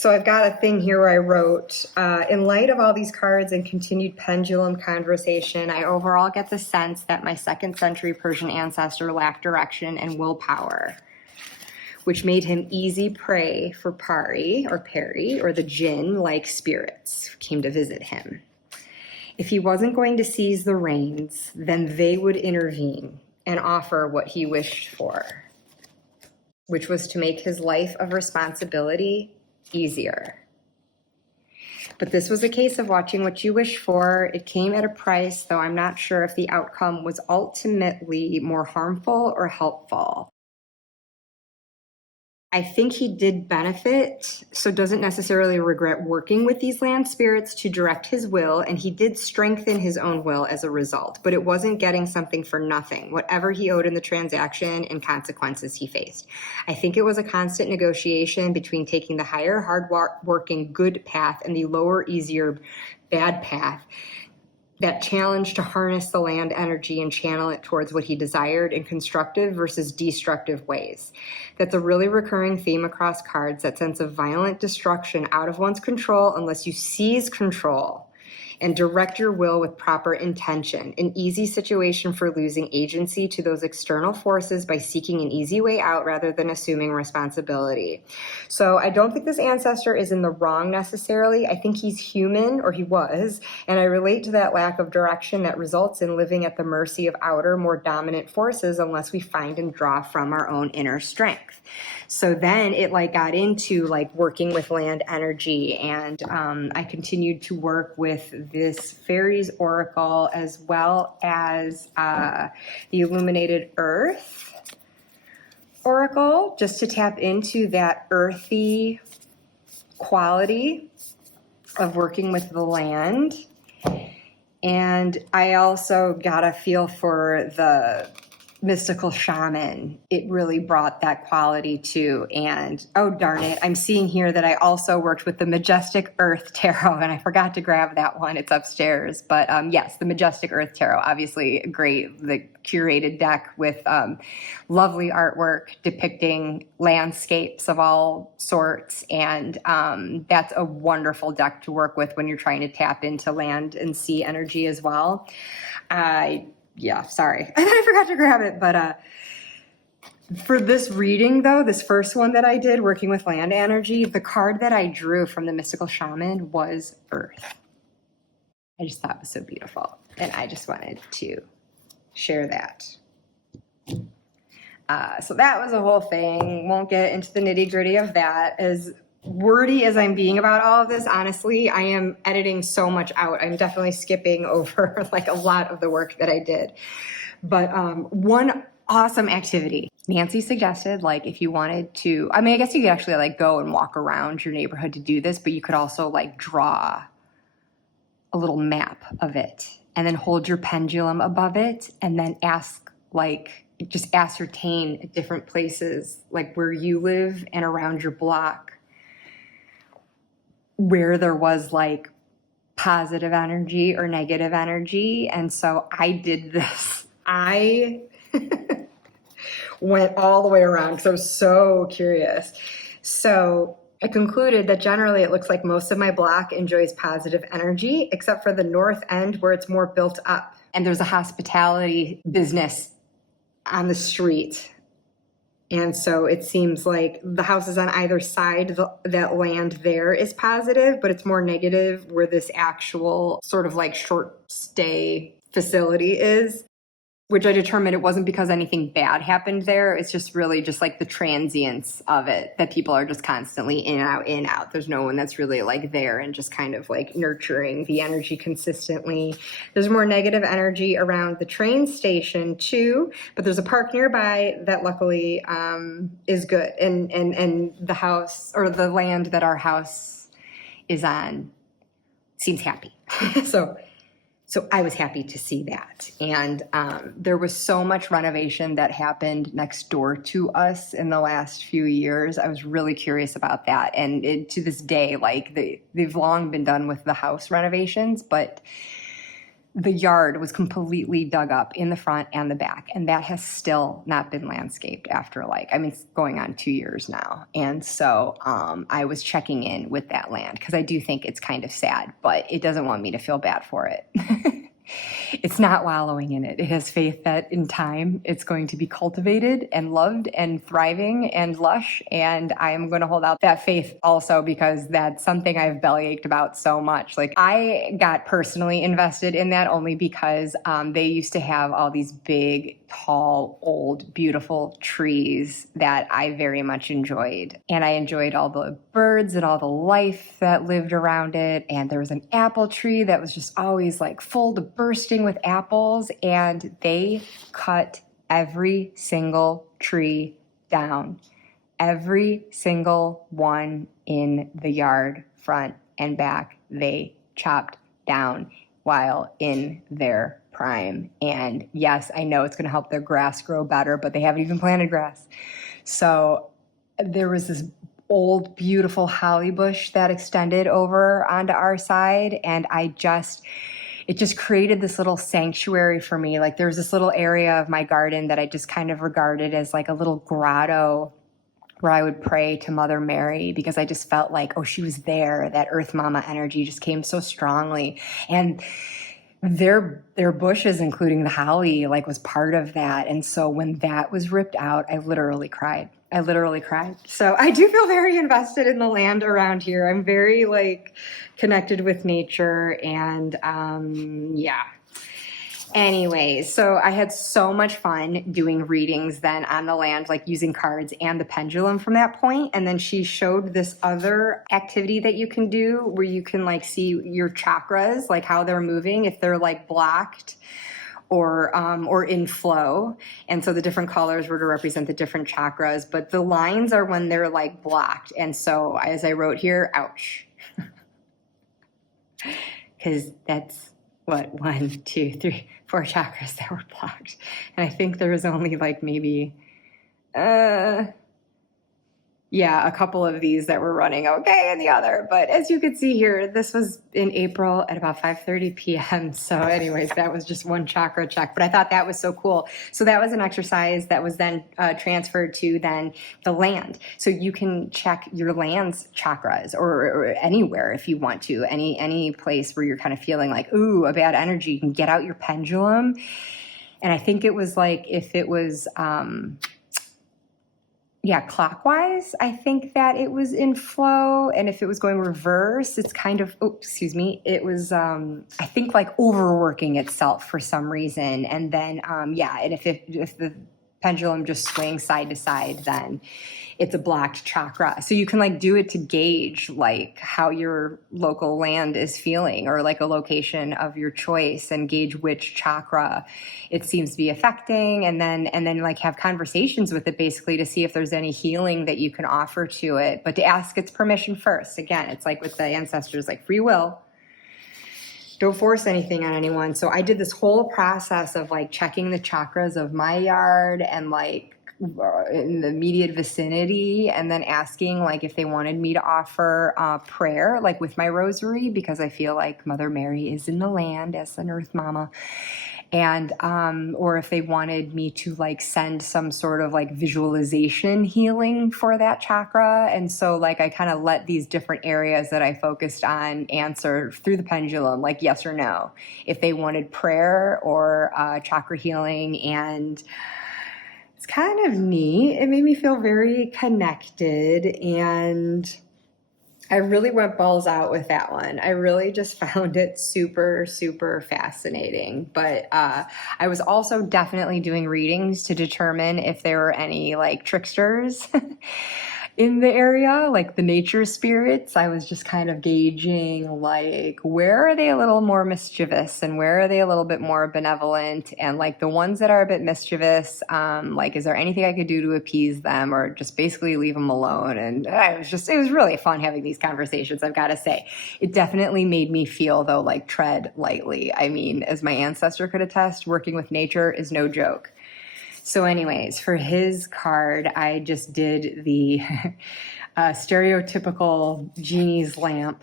I've got a thing here where I wrote, in light of all these cards and continued pendulum conversation, I overall get the sense that my 2nd century Persian ancestor lacked direction and willpower, which made him easy prey for Pari or the jinn-like spirits who came to visit him. If he wasn't going to seize the reins, then they would intervene and offer what he wished for, which was to make his life of responsibility easier. But this was a case of watching what you wish for. It came at a price, though I'm not sure if the outcome was ultimately more harmful or helpful. I think he did benefit, so doesn't necessarily regret working with these land spirits to direct his will, and he did strengthen his own will as a result, but it wasn't getting something for nothing, whatever he owed in the transaction and consequences he faced. I think it was a constant negotiation between taking the higher, hard-working good path and the lower, easier bad path, that challenge to harness the land energy and channel it towards what he desired in constructive versus destructive ways. That's a really recurring theme across cards, that sense of violent destruction out of one's control unless you seize control and direct your will with proper intention. An easy situation for losing agency to those external forces by seeking an easy way out rather than assuming responsibility. So I don't think this ancestor is in the wrong necessarily. I think he's human, or he was, and I relate to that lack of direction that results in living at the mercy of outer, more dominant forces unless we find and draw from our own inner strength. So then it like got into like working with land energy, and I continued to work with this fairies oracle as well as the illuminated earth oracle, just to tap into that earthy quality of working with the land. And I also got a feel for the mystical shaman. It really brought that quality too. And oh darn it, I'm seeing here that I also worked with the Majestic Earth Tarot, and I forgot to grab that one. It's upstairs. But yes, the Majestic Earth Tarot, obviously great, the curated deck with lovely artwork depicting landscapes of all sorts. And that's a wonderful deck to work with when you're trying to tap into land and sea energy as well. Yeah, sorry. I forgot to grab it. But for this reading, though, this first one that I did, working with land energy, the card that I drew from the mystical shaman was Earth. I just thought it was so beautiful. And I just wanted to share that. So that was a whole thing. Won't get into the nitty gritty of that. As wordy as I'm being about all of this, honestly, I am editing so much out. I'm definitely skipping over like a lot of the work that I did. But one awesome activity Nancy suggested, like if you wanted to, I mean, I guess you could actually like go and walk around your neighborhood to do this, but you could also like draw a little map of it and then hold your pendulum above it and then ask, like, just ascertain at different places, like where you live and around your block, where there was like positive energy or negative energy. And so I did this. I went all the way around because I was so curious. So I concluded that generally it looks like most of my block enjoys positive energy, except for the north end where it's more built up. And there's a hospitality business on the street. And so it seems like the houses on either side, that land there is positive, but it's more negative where this actual sort of like short stay facility is, which I determined it wasn't because anything bad happened there. It's just really just like the transience of it, that people are just constantly in and out, in and out. There's no one that's really like there and just kind of like nurturing the energy consistently. There's more negative energy around the train station too, but there's a park nearby that luckily is good. And the house, or the land that our house is on, seems happy. So I was happy to see that. And there was so much renovation that happened next door to us in the last few years. I was really curious about that. And to this day, like they've long been done with the house renovations, but the yard was completely dug up in the front and the back. And that has still not been landscaped after it's going on 2 years now. And so I was checking in with that land because I do think it's kind of sad, but it doesn't want me to feel bad for it. It's not wallowing in it. It has faith that in time it's going to be cultivated and loved and thriving and lush. And I'm going to hold out that faith also because that's something I've bellyached about so much. Like I got personally invested in that only because they used to have all these big, tall, old, beautiful trees that I very much enjoyed. And I enjoyed all the birds and all the life that lived around it. And there was an apple tree that was just always like full to bursting with apples. And they cut every single tree down. Every single one in the yard, front and back, they chopped down while in their prime. And yes, I know it's going to help their grass grow better, but they haven't even planted grass. So there was this old, beautiful holly bush that extended over onto our side. And it just created this little sanctuary for me. Like there was this little area of my garden that I just kind of regarded as like a little grotto where I would pray to Mother Mary because I just felt like, oh, she was there. That Earth Mama energy just came so strongly. And their bushes, including the holly, like was part of that. And so when that was ripped out, I literally cried. So I do feel very invested in the land around here. I'm very like connected with nature and yeah. Anyways, so I had so much fun doing readings then on the land, like using cards and the pendulum from that point. And then she showed this other activity that you can do where you can like see your chakras, like how they're moving, if they're like blocked or in flow. And so the different colors were to represent the different chakras, but the lines are when they're like blocked. And so as I wrote here, ouch. Because that's what, 1, 2, 3, 4 chakras that were blocked. And I think there was only like maybe, a couple of these that were running okay and the other. But as you can see here, this was in April at about 5:30 p.m. So anyways, that was just one chakra check. But I thought that was so cool. So that was an exercise that was then transferred to then the land. So you can check your land's chakras or anywhere if you want to, any place where you're kind of feeling like, ooh, a bad energy. You can get out your pendulum. And I think it was like, if it was... clockwise, I think that it was in flow. And if it was going reverse, it's kind of, it was, I think like overworking itself for some reason. And then, and if the pendulum just swings side to side, then it's a blocked chakra. So you can like do it to gauge like how your local land is feeling or like a location of your choice and gauge which chakra it seems to be affecting. And then like have conversations with it basically to see if there's any healing that you can offer to it, but to ask its permission first. Again, it's like with the ancestors, like free will. Don't force anything on anyone. So I did this whole process of like checking the chakras of my yard and like in the immediate vicinity, and then asking like if they wanted me to offer prayer like with my rosary, because I feel like Mother Mary is in the land as an Earth Mama. And or if they wanted me to like send some sort of like visualization healing for that chakra. And so like I kind of let these different areas that I focused on answer through the pendulum, like yes or no, if they wanted prayer or chakra healing. And it's kind of neat. It made me feel very connected, and I really went balls out with that one. I really just found it super, super fascinating. But I was also definitely doing readings to determine if there were any like tricksters in the area, like the nature spirits. I was just kind of gauging like, where are they a little more mischievous and where are they a little bit more benevolent? And like the ones that are a bit mischievous, like, is there anything I could do to appease them or just basically leave them alone? And it was really fun having these conversations, I've got to say. It definitely made me feel, though, like tread lightly. I mean, as my ancestor could attest, working with nature is no joke. So anyways, for his card, I just did the stereotypical genie's lamp.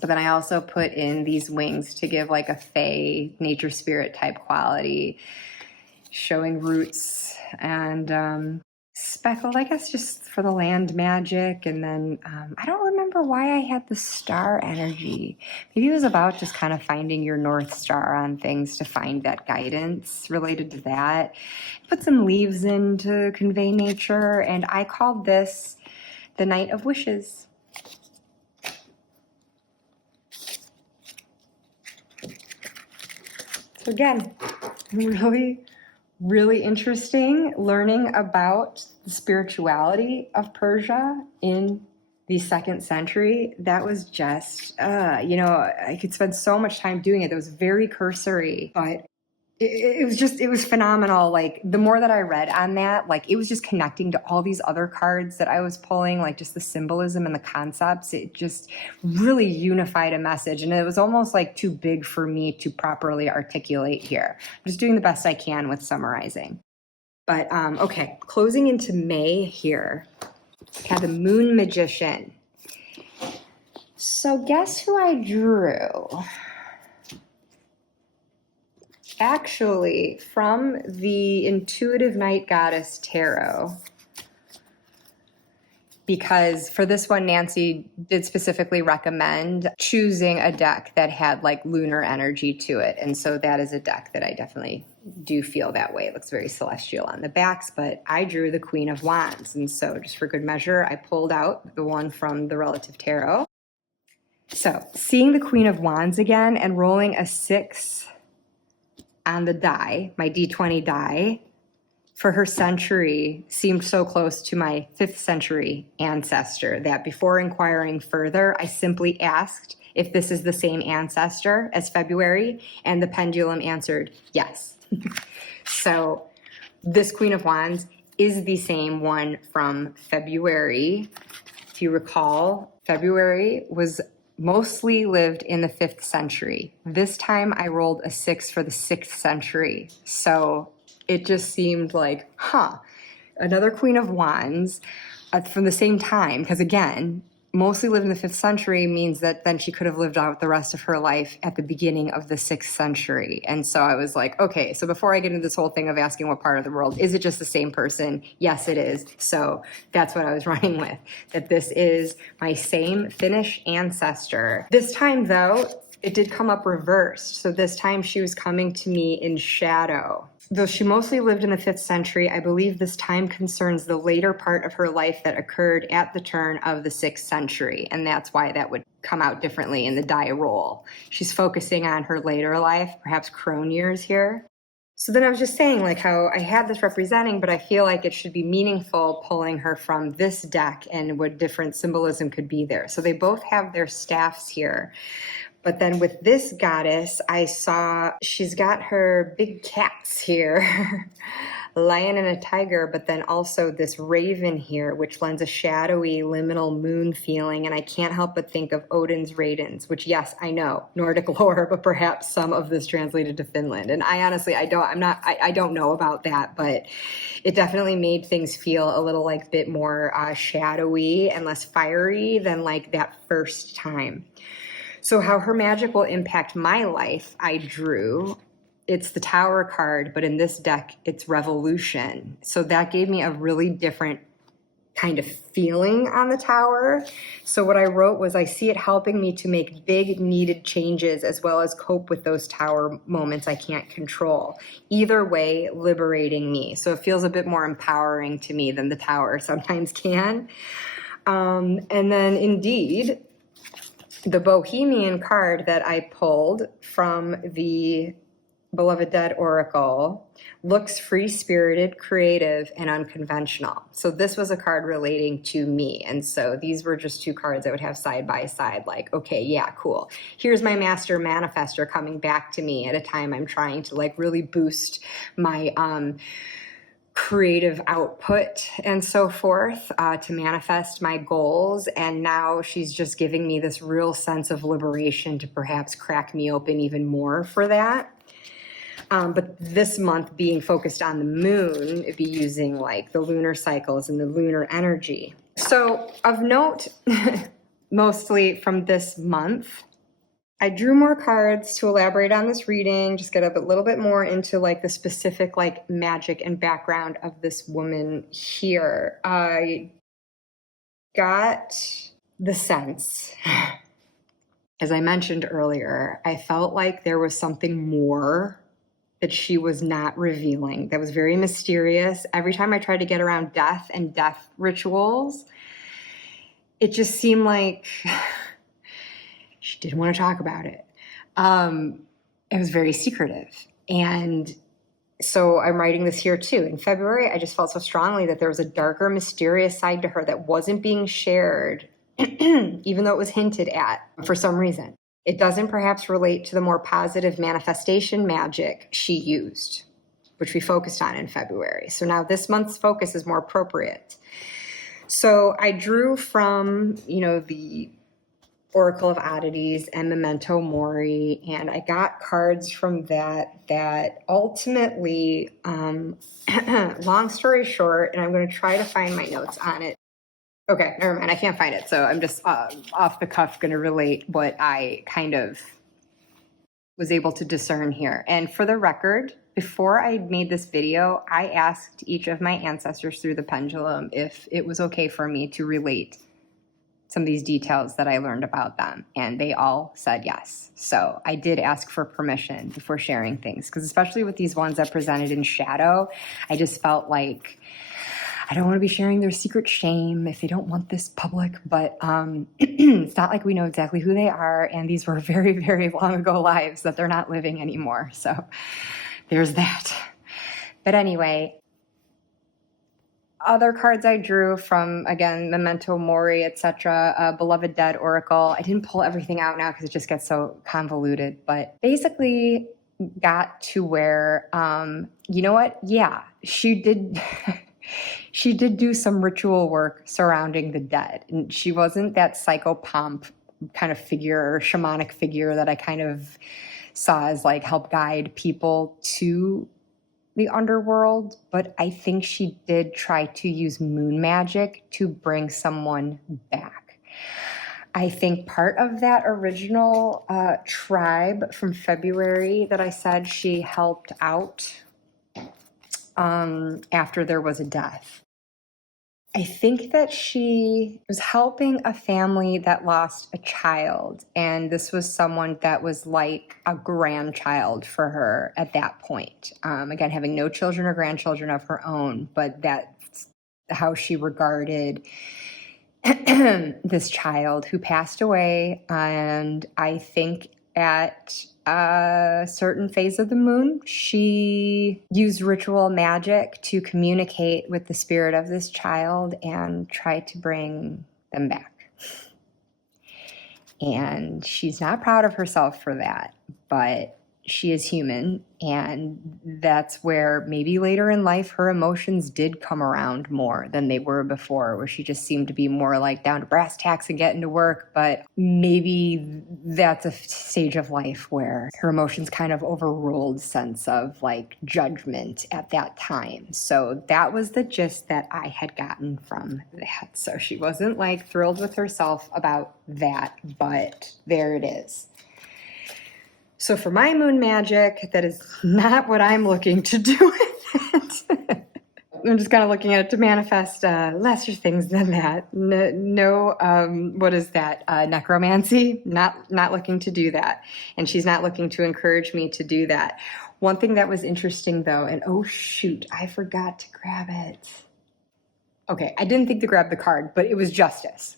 But then I also put in these wings to give like a fae, nature spirit type quality, showing roots and speckled, I guess, just for the land magic. And then I don't remember why I had the star energy. Maybe it was about just kind of finding your North Star on things to find that guidance related to that. Put some leaves in to convey nature, and I called this the Night of Wishes. So again, really interesting learning about the spirituality of Persia in the 2nd century. That was just, I could spend so much time doing it. That was very cursory, but it was phenomenal. Like the more that I read on that, like it was just connecting to all these other cards that I was pulling, like just the symbolism and the concepts. It just really unified a message, and it was almost like too big for me to properly articulate here. I'm just doing the best I can with summarizing. But okay, closing into May here, I have the Moon Magician. So guess who I drew? Actually, from the Intuitive Night Goddess Tarot, because for this one, Nancy did specifically recommend choosing a deck that had like lunar energy to it. And so that is a deck that I definitely do feel that way. It looks very celestial on the backs, but I drew the Queen of Wands. And so just for good measure, I pulled out the one from the Relative Tarot. So seeing the Queen of Wands again and rolling a 6 on the die, my D20 die, for her century seemed so close to my 5th century ancestor that before inquiring further, I simply asked if this is the same ancestor as February, and the pendulum answered yes. So this Queen of Wands is the same one from February. If you recall, February was mostly lived in the 5th century. This time I rolled a 6 for the 6th century. So it just seemed like, another Queen of Wands from the same time. Because again, mostly lived in the 5th century means that then she could have lived out the rest of her life at the beginning of the 6th century. And so I was like, okay, so before I get into this whole thing of asking what part of the world, is it just the same person? Yes, it is. So that's what I was running with, that this is my same Finnish ancestor. This time though, it did come up reversed. So this time she was coming to me in shadow. Though she mostly lived in the 5th century, I believe this time concerns the later part of her life that occurred at the turn of the 6th century, and that's why that would come out differently in the die roll. She's focusing on her later life, perhaps crone years here. So then I was just saying like how I had this representing, but I feel like it should be meaningful pulling her from this deck and what different symbolism could be there. So they both have their staffs here. But then with this goddess, I saw she's got her big cats here, a lion and a tiger, but then also this raven here, which lends a shadowy liminal moon feeling. And I can't help but think of Odin's ravens, which, yes, I know, Nordic lore, but perhaps some of this translated to Finland. And I honestly, I don't know about that, but it definitely made things feel a little like bit more shadowy and less fiery than like that first time. So how her magic will impact my life, I drew. It's the Tower card, but in this deck, it's Revolution. So that gave me a really different kind of feeling on the tower. So what I wrote was, I see it helping me to make big needed changes as well as cope with those tower moments I can't control. Either way, liberating me. So it feels a bit more empowering to me than the tower sometimes can. And then indeed, the Bohemian card that I pulled from the Beloved Dead Oracle looks free-spirited, creative, and unconventional. So this was a card relating to me. And so these were just two cards I would have side by side, like, okay, yeah, cool. Here's my master manifestor coming back to me at a time I'm trying to like really boost my creative output and so forth to manifest my goals. And now she's just giving me this real sense of liberation to perhaps crack me open even more for that. But this month being focused on the moon, it'd be using like the lunar cycles and the lunar energy. So of note, mostly from this month, I drew more cards to elaborate on this reading, just get a little bit more into like the specific like magic and background of this woman here. I got the sense, as I mentioned earlier, I felt like there was something more that she was not revealing, that was very mysterious. Every time I tried to get around death and death rituals, it just seemed like she didn't want to talk about it. It was very secretive. And so I'm writing this here too. In February, I just felt so strongly that there was a darker, mysterious side to her that wasn't being shared, even though it was hinted at for some reason. It doesn't perhaps relate to the more positive manifestation magic she used, which we focused on in February. So now this month's focus is more appropriate. So I drew from, the Oracle of Oddities and Memento Mori, and I got cards from that ultimately, long story short, and I'm going to try to find my notes on it. Okay, never mind. I can't find it. So I'm just off the cuff going to relate what I kind of was able to discern here. And for the record, before I made this video, I asked each of my ancestors through the pendulum if it was okay for me to relate some of these details that I learned about them. And they all said yes. So I did ask for permission before sharing things, because especially with these ones that presented in shadow, I just felt like I don't want to be sharing their secret shame if they don't want this public, but it's not like we know exactly who they are, and these were very, very long ago lives that they're not living anymore. So there's that. But anyway, other cards I drew from, again, Memento Mori, etc., Beloved Dead Oracle. I didn't pull everything out now because it just gets so convoluted, but basically got to where, you know what? Yeah, she did... She did do some ritual work surrounding the dead. And she wasn't that psychopomp kind of figure or shamanic figure that I kind of saw as like help guide people to the underworld. But I think she did try to use moon magic to bring someone back. I think part of that original tribe from February that I said she helped out after there was a death. I think that she was helping a family that lost a child, and this was someone that was like a grandchild for her at that point. Again, having no children or grandchildren of her own, but that's how she regarded this child who passed away. And I think at a certain phase of the moon, she used ritual magic to communicate with the spirit of this child and try to bring them back. And she's not proud of herself for that, but she is human, and that's where maybe later in life her emotions did come around more than they were before, where she just seemed to be more like down to brass tacks and getting to work. But maybe that's a stage of life where her emotions kind of overruled sense of like judgment at that time. So that was the gist that I had gotten from that. So she wasn't like thrilled with herself about that, but there it is. So for my moon magic, that is not what I'm looking to do with it. I'm just kind of looking at it to manifest lesser things than that. No, what is that? Necromancy. Not looking to do that, and she's not looking to encourage me to do that. One thing that was interesting though, and oh shoot, I forgot to grab it. Okay, I didn't think to grab the card, but it was justice,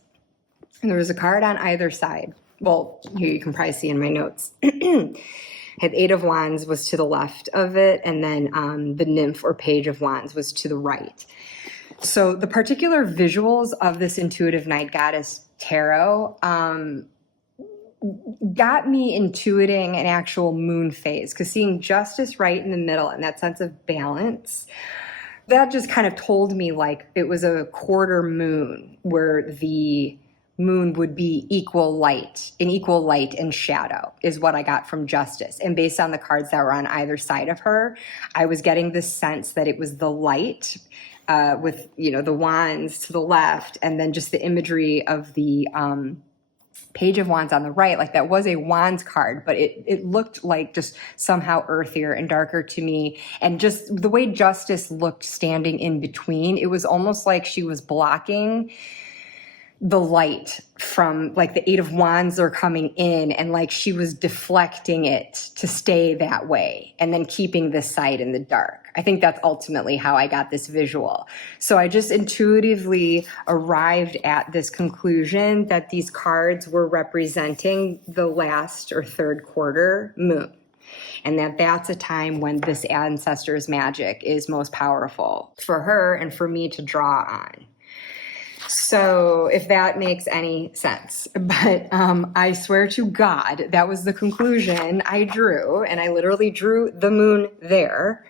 and there was a card on either side. Well, here you can probably see in my notes. Had Eight of Wands was to the left of it, and then the Nymph or Page of Wands was to the right. So the particular visuals of this Intuitive Night Goddess Tarot got me intuiting an actual moon phase, because seeing justice right in the middle and that sense of balance, that just kind of told me like it was a quarter moon where the moon would be equal light and shadow is what I got from justice. And based on the cards that were on either side of her, I was getting this sense that it was the light with, you know, the wands to the left, and then just the imagery of the Page of Wands on the right. Like that was a wands card, but it looked like just somehow earthier and darker to me. And just the way justice looked standing in between, it was almost like she was blocking the light from, like, the Eight of Wands are coming in, and like she was deflecting it to stay that way and then keeping this side in the dark. I think that's ultimately how I got this visual. So I just intuitively arrived at this conclusion that these cards were representing the last or third quarter moon, and that that's a time when this ancestor's magic is most powerful for her and for me to draw on. So if that makes any sense, but I swear to God, that was the conclusion I drew, and I literally drew the moon there.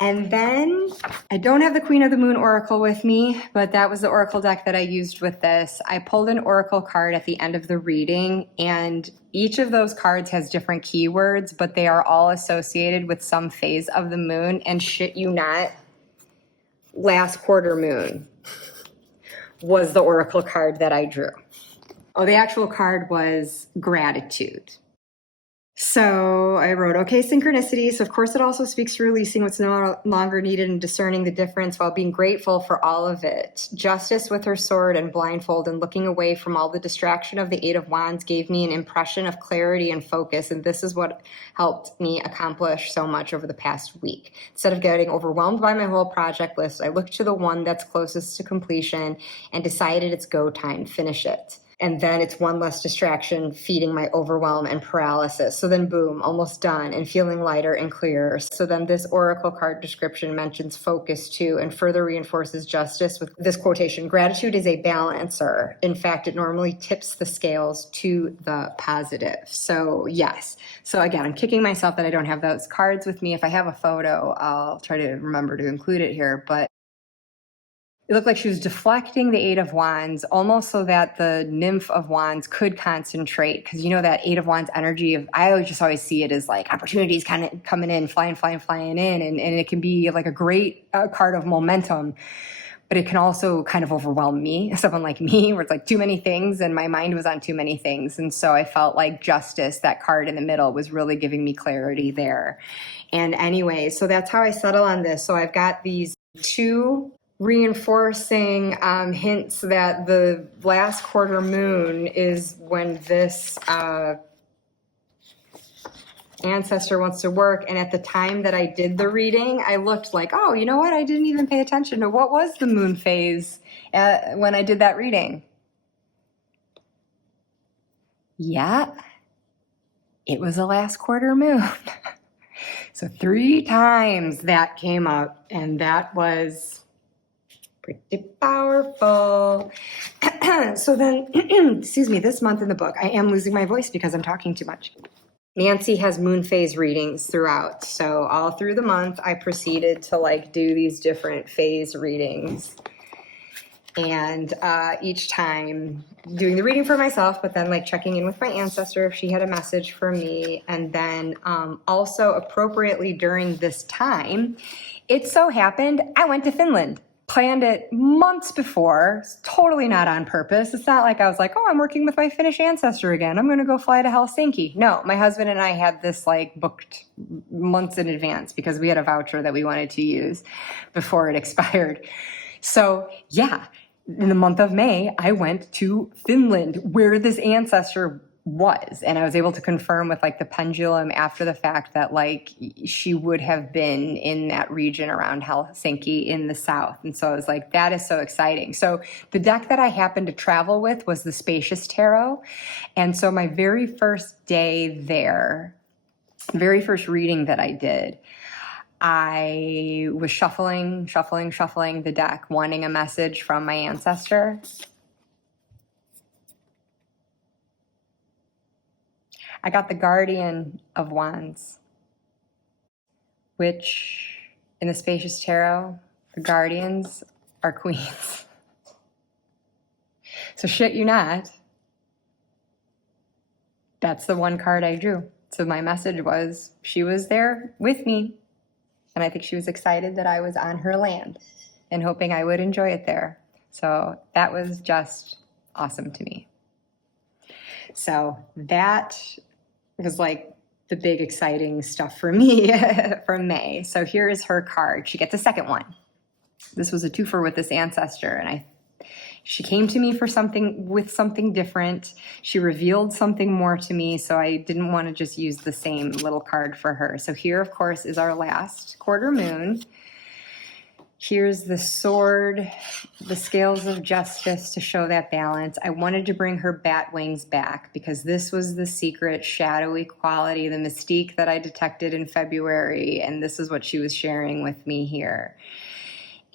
And then I don't have the Queen of the Moon Oracle with me, but that was the Oracle deck that I used with this. I pulled an Oracle card at the end of the reading, and each of those cards has different keywords, but they are all associated with some phase of the moon, and shit you not, last quarter moon was the Oracle card that I drew. Oh, the actual card was gratitude. So I wrote, okay, synchronicities. Of course, it also speaks to releasing what's no longer needed and discerning the difference while being grateful for all of it. Justice with her sword and blindfold and looking away from all the distraction of the Eight of Wands gave me an impression of clarity and focus. And this is what helped me accomplish so much over the past week. Instead of getting overwhelmed by my whole project list, I looked to the one that's closest to completion and decided it's go time, finish it. And then it's one less distraction feeding my overwhelm and paralysis. So then boom, almost done and feeling lighter and clearer. So then this Oracle card description mentions focus too and further reinforces justice with this quotation: gratitude is a balancer. In fact, it normally tips the scales to the positive. So yes. So again, I'm kicking myself that I don't have those cards with me. If I have a photo, I'll try to remember to include it here. But it looked like she was deflecting the Eight of Wands almost so that the Nymph of Wands could concentrate. Because you know that Eight of Wands energy of, I always see it as like opportunities kind of coming in, flying in. And it can be like a great card of momentum. But it can also kind of overwhelm me, someone like me, where it's like too many things and my mind was on too many things. And so I felt like justice, that card in the middle, was really giving me clarity there. And anyway, so that's how I settle on this. So I've got these two reinforcing hints that the last quarter moon is when this ancestor wants to work. And at the time that I did the reading, I looked like, oh, you know what? I didn't even pay attention to what was the moon phase when I did that reading. Yeah, it was the last quarter moon. So 3 times that came up, and that was pretty powerful. So then, excuse me, this month in the book, I am losing my voice because I'm talking too much. Nancy has moon phase readings throughout. So all through the month, I proceeded to like do these different phase readings. And each time doing the reading for myself, but then like checking in with my ancestor if she had a message for me. And then also appropriately during this time, it so happened I went to Finland. planned it months before, totally not on purpose. It's not like I was like, oh, I'm working with my Finnish ancestor again, I'm going to go fly to Helsinki. No, my husband and I had this like booked months in advance because we had a voucher that we wanted to use before it expired. So yeah, in the month of May, I went to Finland where this ancestor was, and I was able to confirm with like the pendulum after the fact that like she would have been in that region around Helsinki in the south. And so I was like, that is so exciting. So the deck that I happened to travel with was the Spacious Tarot. And so my very first day there, very first reading that I did, I was shuffling the deck, wanting a message from my ancestor. I got the Guardian of Wands, which in the Spacious Tarot, the Guardians are queens. So shit you not, that's the one card I drew. So my message was, she was there with me, and I think she was excited that I was on her land and hoping I would enjoy it there. So that was just awesome to me. So that was like the big exciting stuff for me from May. So here is her card. She gets a second one. This was a twofer with this ancestor, and she came to me for something different. She revealed something more to me, so I didn't want to just use the same little card for her. So here, of course, is our last quarter moon. Here's the sword, the scales of justice to show that balance. I wanted to bring her bat wings back because this was the secret shadowy quality, the mystique that I detected in February, and this is what she was sharing with me here.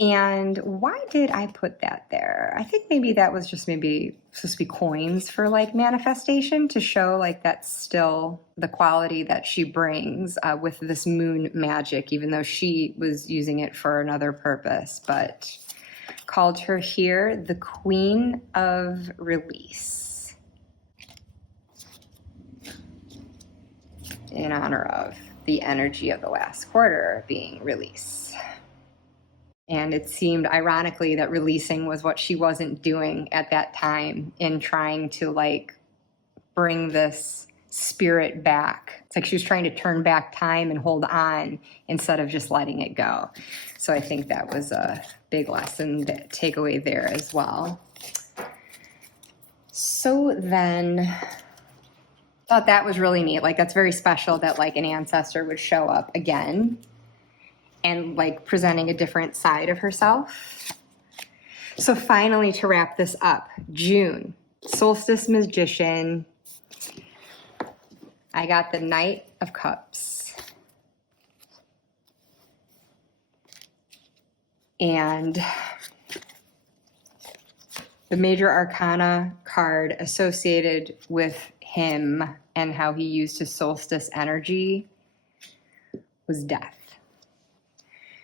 And why did I put that there? I think maybe that was just maybe supposed to be coins for like manifestation, to show like that's still the quality that she brings with this moon magic, even though she was using it for another purpose. But called her here the Queen of Release, in honor of the energy of the last quarter being release. And it seemed ironically that releasing was what she wasn't doing at that time in trying to like bring this spirit back. It's like she was trying to turn back time and hold on instead of just letting it go. So I think that was a big lesson, takeaway there as well. So then thought that was really neat. Like that's very special that like an ancestor would show up again and like presenting a different side of herself. So finally, to wrap this up, June, Solstice Magician. I got the Knight of Cups. And the major arcana card associated with him and how he used his solstice energy was death.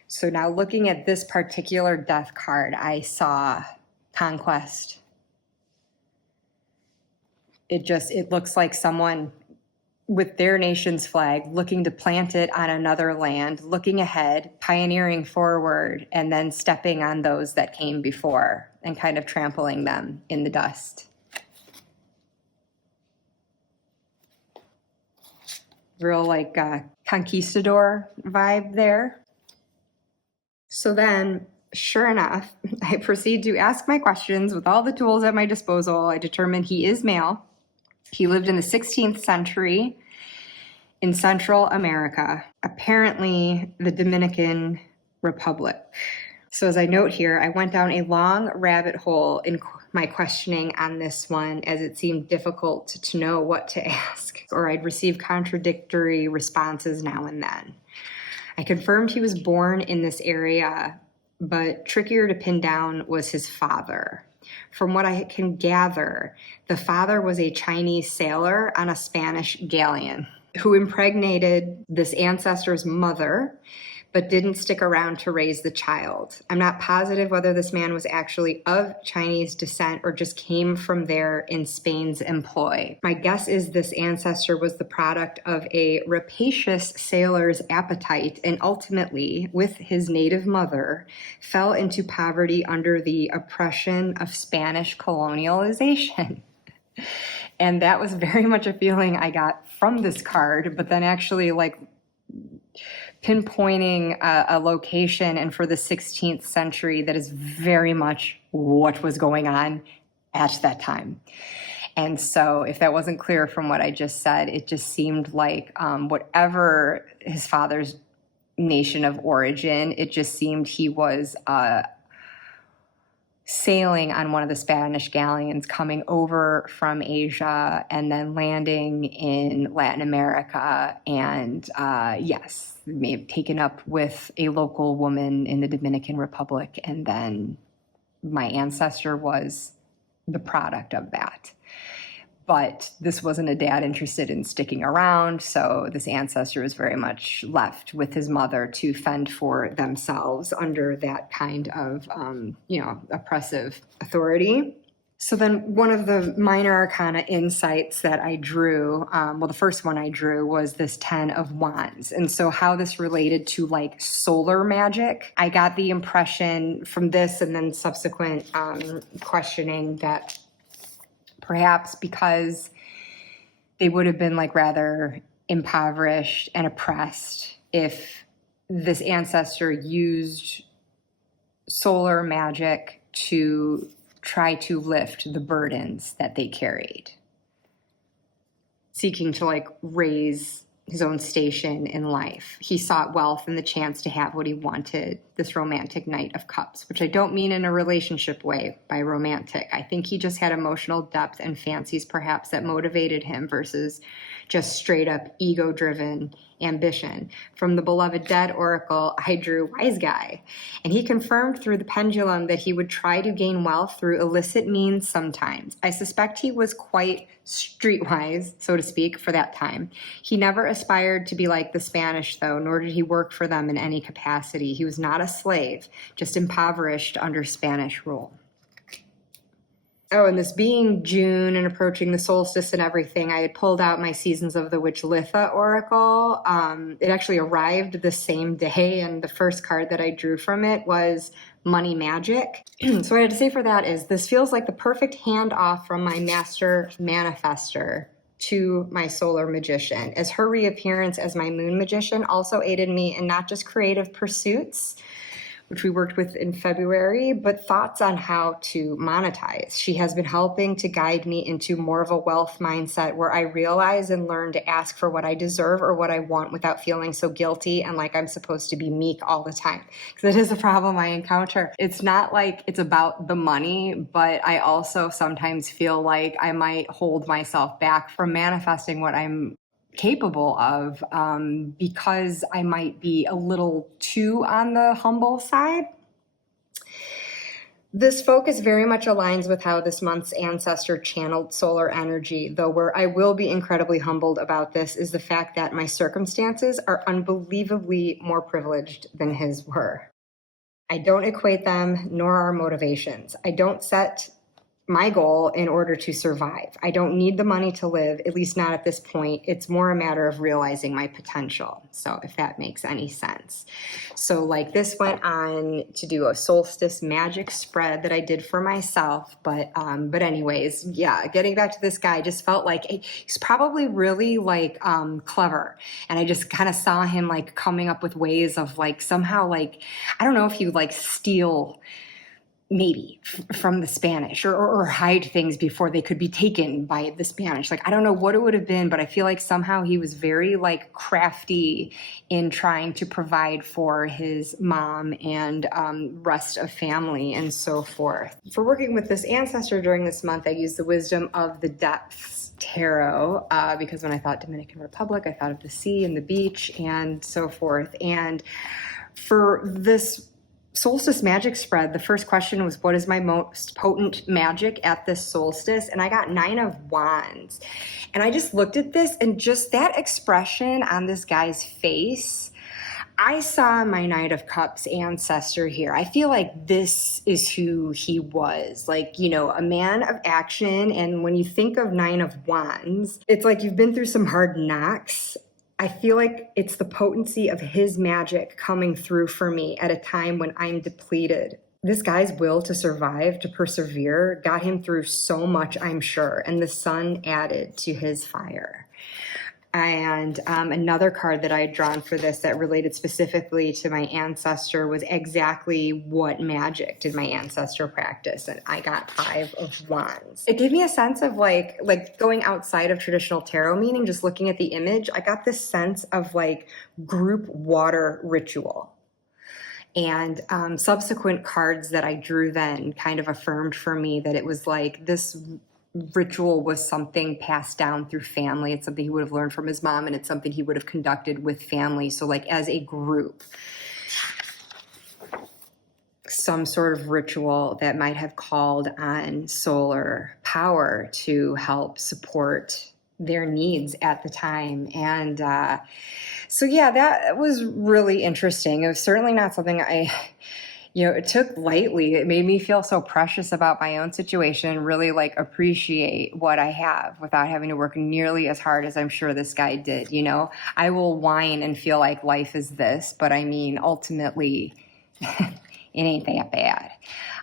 So now looking at this particular death card, I saw conquest. It looks like someone with their nation's flag looking to plant it on another land, looking ahead, pioneering forward, and then stepping on those that came before and kind of trampling them in the dust. Real like conquistador vibe there. So then, sure enough, I proceed to ask my questions with all the tools at my disposal. I determine he is male. He lived in the 16th century in Central America, apparently the Dominican Republic. So as I note here, I went down a long rabbit hole in my questioning on this one, as it seemed difficult to know what to ask, or I'd receive contradictory responses now and then. I confirmed he was born in this area, but trickier to pin down was his father. From what I can gather, the father was a Chinese sailor on a Spanish galleon who impregnated this ancestor's mother, but didn't stick around to raise the child. I'm not positive whether this man was actually of Chinese descent or just came from there in Spain's employ. My guess is this ancestor was the product of a rapacious sailor's appetite and ultimately, with his native mother, fell into poverty under the oppression of Spanish colonialization. And that was very much a feeling I got from this card, but then actually like pinpointing a location and for the 16th century that is very much what was going on at that time. And so if that wasn't clear from what I just said, it just seemed like whatever his father's nation of origin, it just seemed he was sailing on one of the Spanish galleons coming over from Asia and then landing in Latin America. And yes, may have taken up with a local woman in the Dominican Republic. And then my ancestor was the product of that. But this wasn't a dad interested in sticking around, so this ancestor was very much left with his mother to fend for themselves under that kind of, oppressive authority. So then one of the minor arcana insights that I drew, the first one I drew was this 10 of Wands. And so how this related to like solar magic, I got the impression from this and then subsequent questioning that perhaps because they would have been like rather impoverished and oppressed if this ancestor used solar magic to try to lift the burdens that they carried, seeking to like raise his own station in life. He sought wealth and the chance to have what he wanted, this romantic Knight of Cups, which I don't mean in a relationship way by romantic. I think he just had emotional depth and fancies perhaps that motivated him versus just straight up ego-driven ambition. From the beloved dead oracle, I drew Wise Guy, and he confirmed through the pendulum that he would try to gain wealth through illicit means sometimes. I suspect he was quite streetwise, so to speak, for that time. He never aspired to be like the Spanish, though, nor did he work for them in any capacity. He was not a slave, just impoverished under Spanish rule. Oh, and this being June and approaching the solstice and everything, I had pulled out my Seasons of the Witch Litha oracle. It actually arrived the same day, and the first card that I drew from it was Money Magic. So what I had to say for that is this feels like the perfect handoff from my master manifester to my solar magician, as her reappearance as my moon magician also aided me in not just creative pursuits, which we worked with in February, but thoughts on how to monetize. She has been helping to guide me into more of a wealth mindset where I realize and learn to ask for what I deserve or what I want without feeling so guilty and like I'm supposed to be meek all the time. Because it is a problem I encounter. It's not like it's about the money, but I also sometimes feel like I might hold myself back from manifesting what I'm capable of because I might be a little too on the humble side. This focus very much aligns with how this month's ancestor channeled solar energy, though where I will be incredibly humbled about this is the fact that my circumstances are unbelievably more privileged than his were. I don't equate them, nor our motivations. I don't set my goal in order to survive. I don't need the money to live, at least not at this point. It's more a matter of realizing my potential. So if that makes any sense. So like this went on to do a solstice magic spread that I did for myself. But anyways, yeah, getting back to this guy, I just felt like he's probably really like clever. And I just kind of saw him like coming up with ways of like somehow like, I don't know if you like steal maybe from the Spanish or hide things before they could be taken by the Spanish. Like, I don't know what it would have been, but I feel like somehow he was very like crafty in trying to provide for his mom and rest of family and so forth. For working with this ancestor during this month, I used the Wisdom of the Depths tarot because when I thought Dominican Republic, I thought of the sea and the beach and so forth. And for this solstice magic spread, the first question was, what is my most potent magic at this solstice? And I got 9 of Wands. And I just looked at this and just that expression on this guy's face, I saw my Knight of Cups ancestor here. I feel like this is who he was. Like, you know, a man of action. And when you think of Nine of Wands, it's like you've been through some hard knocks. I feel like it's the potency of his magic coming through for me at a time when I'm depleted. This guy's will to survive, to persevere, got him through so much, I'm sure. And the sun added to his fire. And another card that I had drawn for this that related specifically to my ancestor was exactly what magic did my ancestor practice. And I got 5 of Wands. It gave me a sense of like going outside of traditional tarot meaning, just looking at the image, I got this sense of like group water ritual. And subsequent cards that I drew then kind of affirmed for me that it was like this ritual was something passed down through family. It's something he would have learned from his mom, and it's something he would have conducted with family. So like as a group, some sort of ritual that might have called on solar power to help support their needs at the time. And so yeah, that was really interesting. It was certainly not something it took lightly. It made me feel so precious about my own situation, really like appreciate what I have without having to work nearly as hard as I'm sure this guy did. You know, I will whine and feel like life is this, but I mean, ultimately, it ain't that bad.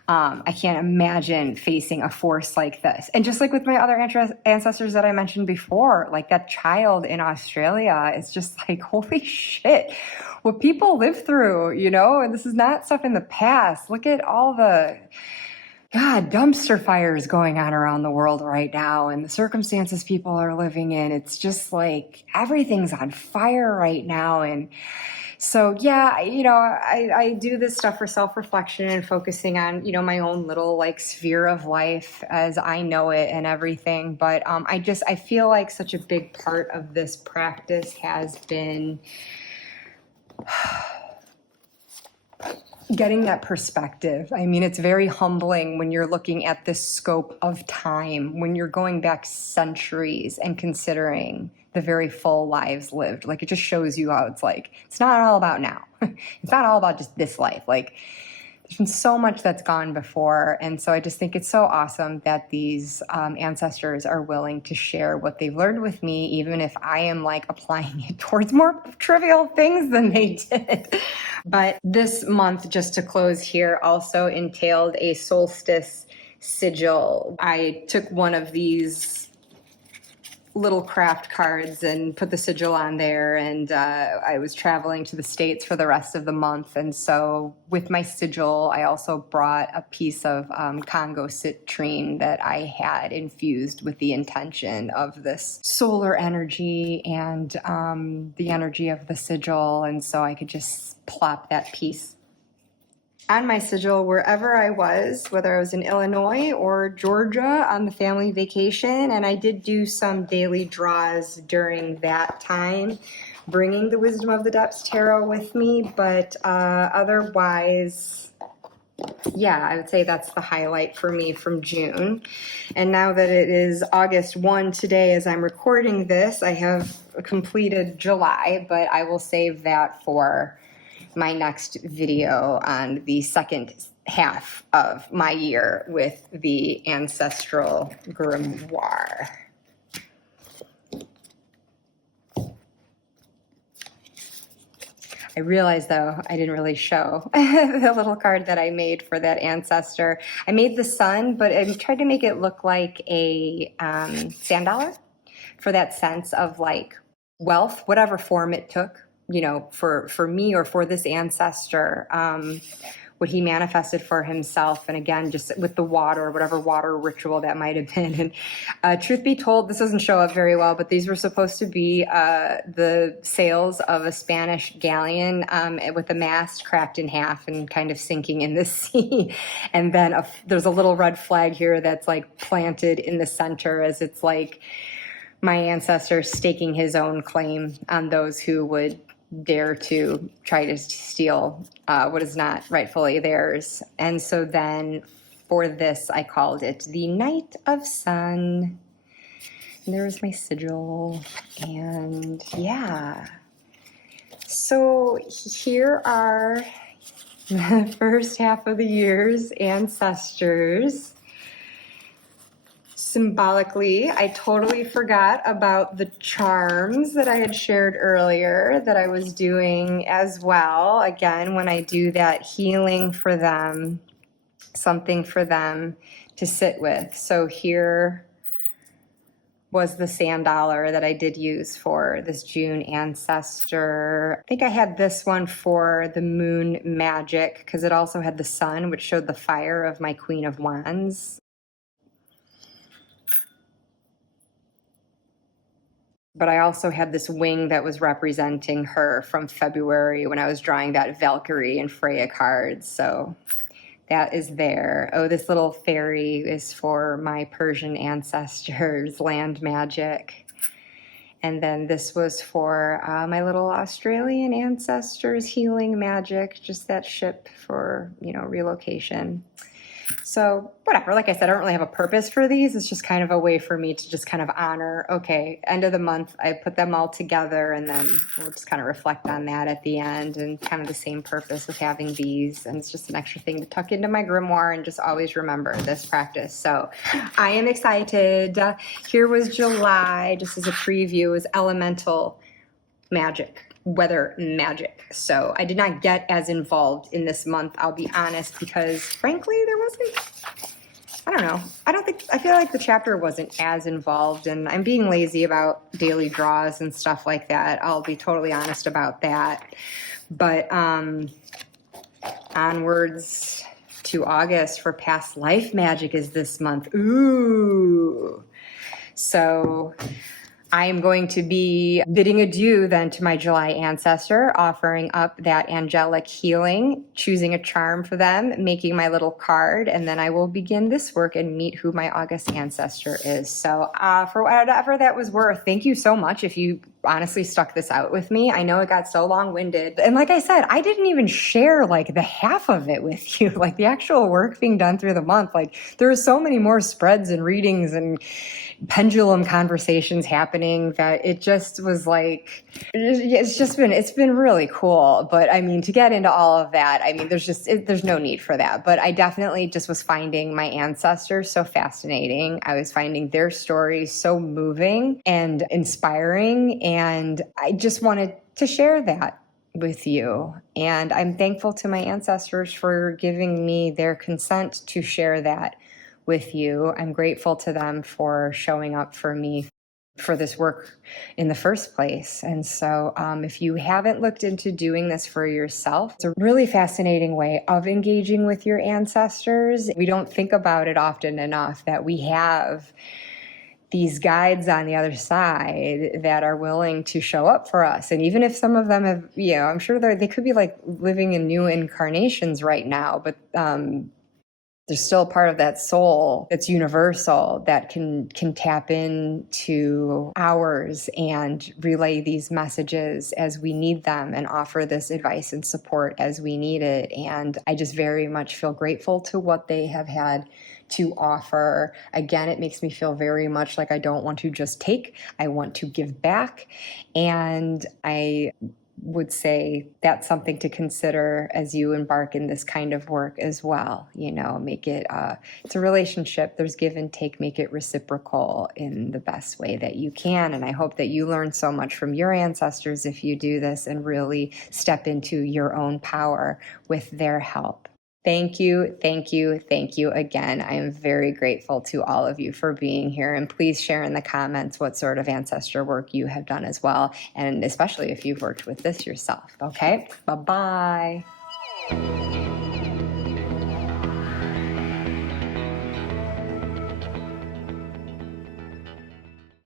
I can't imagine facing a force like this. And just like with my other ancestors that I mentioned before, like that child in Australia, it's just like, holy shit, what people live through, you know? And this is not stuff in the past. Look at all the, God, dumpster fires going on around the world right now and the circumstances people are living in. It's just like everything's on fire right now. And so, yeah, you know, I do this stuff for self-reflection and focusing on, you know, my own little like sphere of life as I know it and everything. But I feel like such a big part of this practice has been getting that perspective. I mean, it's very humbling when you're looking at this scope of time, when you're going back centuries and considering the very full lives lived. Like, it just shows you how it's like, it's not all about now. It's not all about just this life. Like, there's been so much that's gone before. And so I just think it's so awesome that these ancestors are willing to share what they've learned with me, even if I am like applying it towards more trivial things than they did. But this month, just to close here, also entailed a solstice sigil. I took one of these little craft cards and put the sigil on there, and I was traveling to the States for the rest of the month, and so with my sigil I also brought a piece of Congo citrine that I had infused with the intention of this solar energy and the energy of the sigil, and so I could just plop that piece on my sigil wherever I was, whether I was in Illinois or Georgia on the family vacation. And I did do some daily draws during that time, bringing the Wisdom of the Depths Tarot with me. But otherwise, yeah, I would say that's the highlight for me from June. And now that it is August 1 today, as I'm recording this, I have completed July, but I will save that for my next video on the second half of my year with the Ancestral Grimoire. I realized, though, I didn't really show the little card that I made for that ancestor. I made the sun, but I tried to make it look like a sand dollar for that sense of like wealth, whatever form it took. You know, for me or for this ancestor, what he manifested for himself. And again, just with the water, whatever water ritual that might have been. And truth be told, this doesn't show up very well, but these were supposed to be the sails of a Spanish galleon with the mast cracked in half and kind of sinking in the sea. And then there's a little red flag here that's like planted in the center as it's like my ancestor staking his own claim on those who would dare to try to steal what is not rightfully theirs. And so then for this, I called it the Night of Sun. And there was my sigil. And yeah. So here are the first half of the year's ancestors. Symbolically, I totally forgot about the charms that I had shared earlier that I was doing as well. Again, when I do that healing for them, something for them to sit with. So here was the sand dollar that I did use for this June ancestor. I think I had this one for the moon magic because it also had the sun, which showed the fire of my Queen of Wands. But I also had this wing that was representing her from February when I was drawing that Valkyrie and Freya cards. So that is there. Oh, this little fairy is for my Persian ancestors, land magic. And then this was for my little Australian ancestors, healing magic, just that ship for, relocation. So whatever, like I said, I don't really have a purpose for these. It's just kind of a way for me to just kind of honor, okay, end of the month, I put them all together and then we'll just kind of reflect on that at the end, and kind of the same purpose with having these. And it's just an extra thing to tuck into my grimoire and just always remember this practice. So I am excited. Here was July, just as a preview, was elemental magic. Weather magic. So I did not get as involved in this month, I'll be honest, because frankly, there wasn't, I don't know. I feel like the chapter wasn't as involved, and I'm being lazy about daily draws and stuff like that. I'll be totally honest about that. But onwards to August for past life magic is this month. Ooh. So I am going to be bidding adieu then to my July ancestor, offering up that angelic healing, choosing a charm for them, making my little card, and then I will begin this work and meet who my August ancestor is. So for whatever that was worth, thank you so much if you honestly stuck this out with me. I know it got so long-winded. And like I said, I didn't even share like the half of it with you, like the actual work being done through the month. Like there are so many more spreads and readings and pendulum conversations happening that it just was like, it's been really cool. But I mean, to get into all of that, I mean, there's no need for that. But I definitely just was finding my ancestors so fascinating. I was finding their stories so moving and inspiring. And I just wanted to share that with you. And I'm thankful to my ancestors for giving me their consent to share that with you. I'm grateful to them for showing up for me for this work in the first place. And so if you haven't looked into doing this for yourself, it's a really fascinating way of engaging with your ancestors. We don't think about it often enough that we have these guides on the other side that are willing to show up for us. And even if some of them have, I'm sure they could be like living in new incarnations right now, but there's still part of that soul that's universal that can tap into ours and relay these messages as we need them and offer this advice and support as we need it. And I just very much feel grateful to what they have had to offer. Again, it makes me feel very much like I don't want to just take, I want to give back. And I would say that's something to consider as you embark in this kind of work as well. Make it, it's a relationship. There's give and take, make it reciprocal in the best way that you can. And I hope that you learn so much from your ancestors if you do this and really step into your own power with their help. Thank you, thank you, thank you again. I am very grateful to all of you for being here. And please share in the comments what sort of ancestor work you have done as well. And especially if you've worked with this yourself. Okay, bye-bye.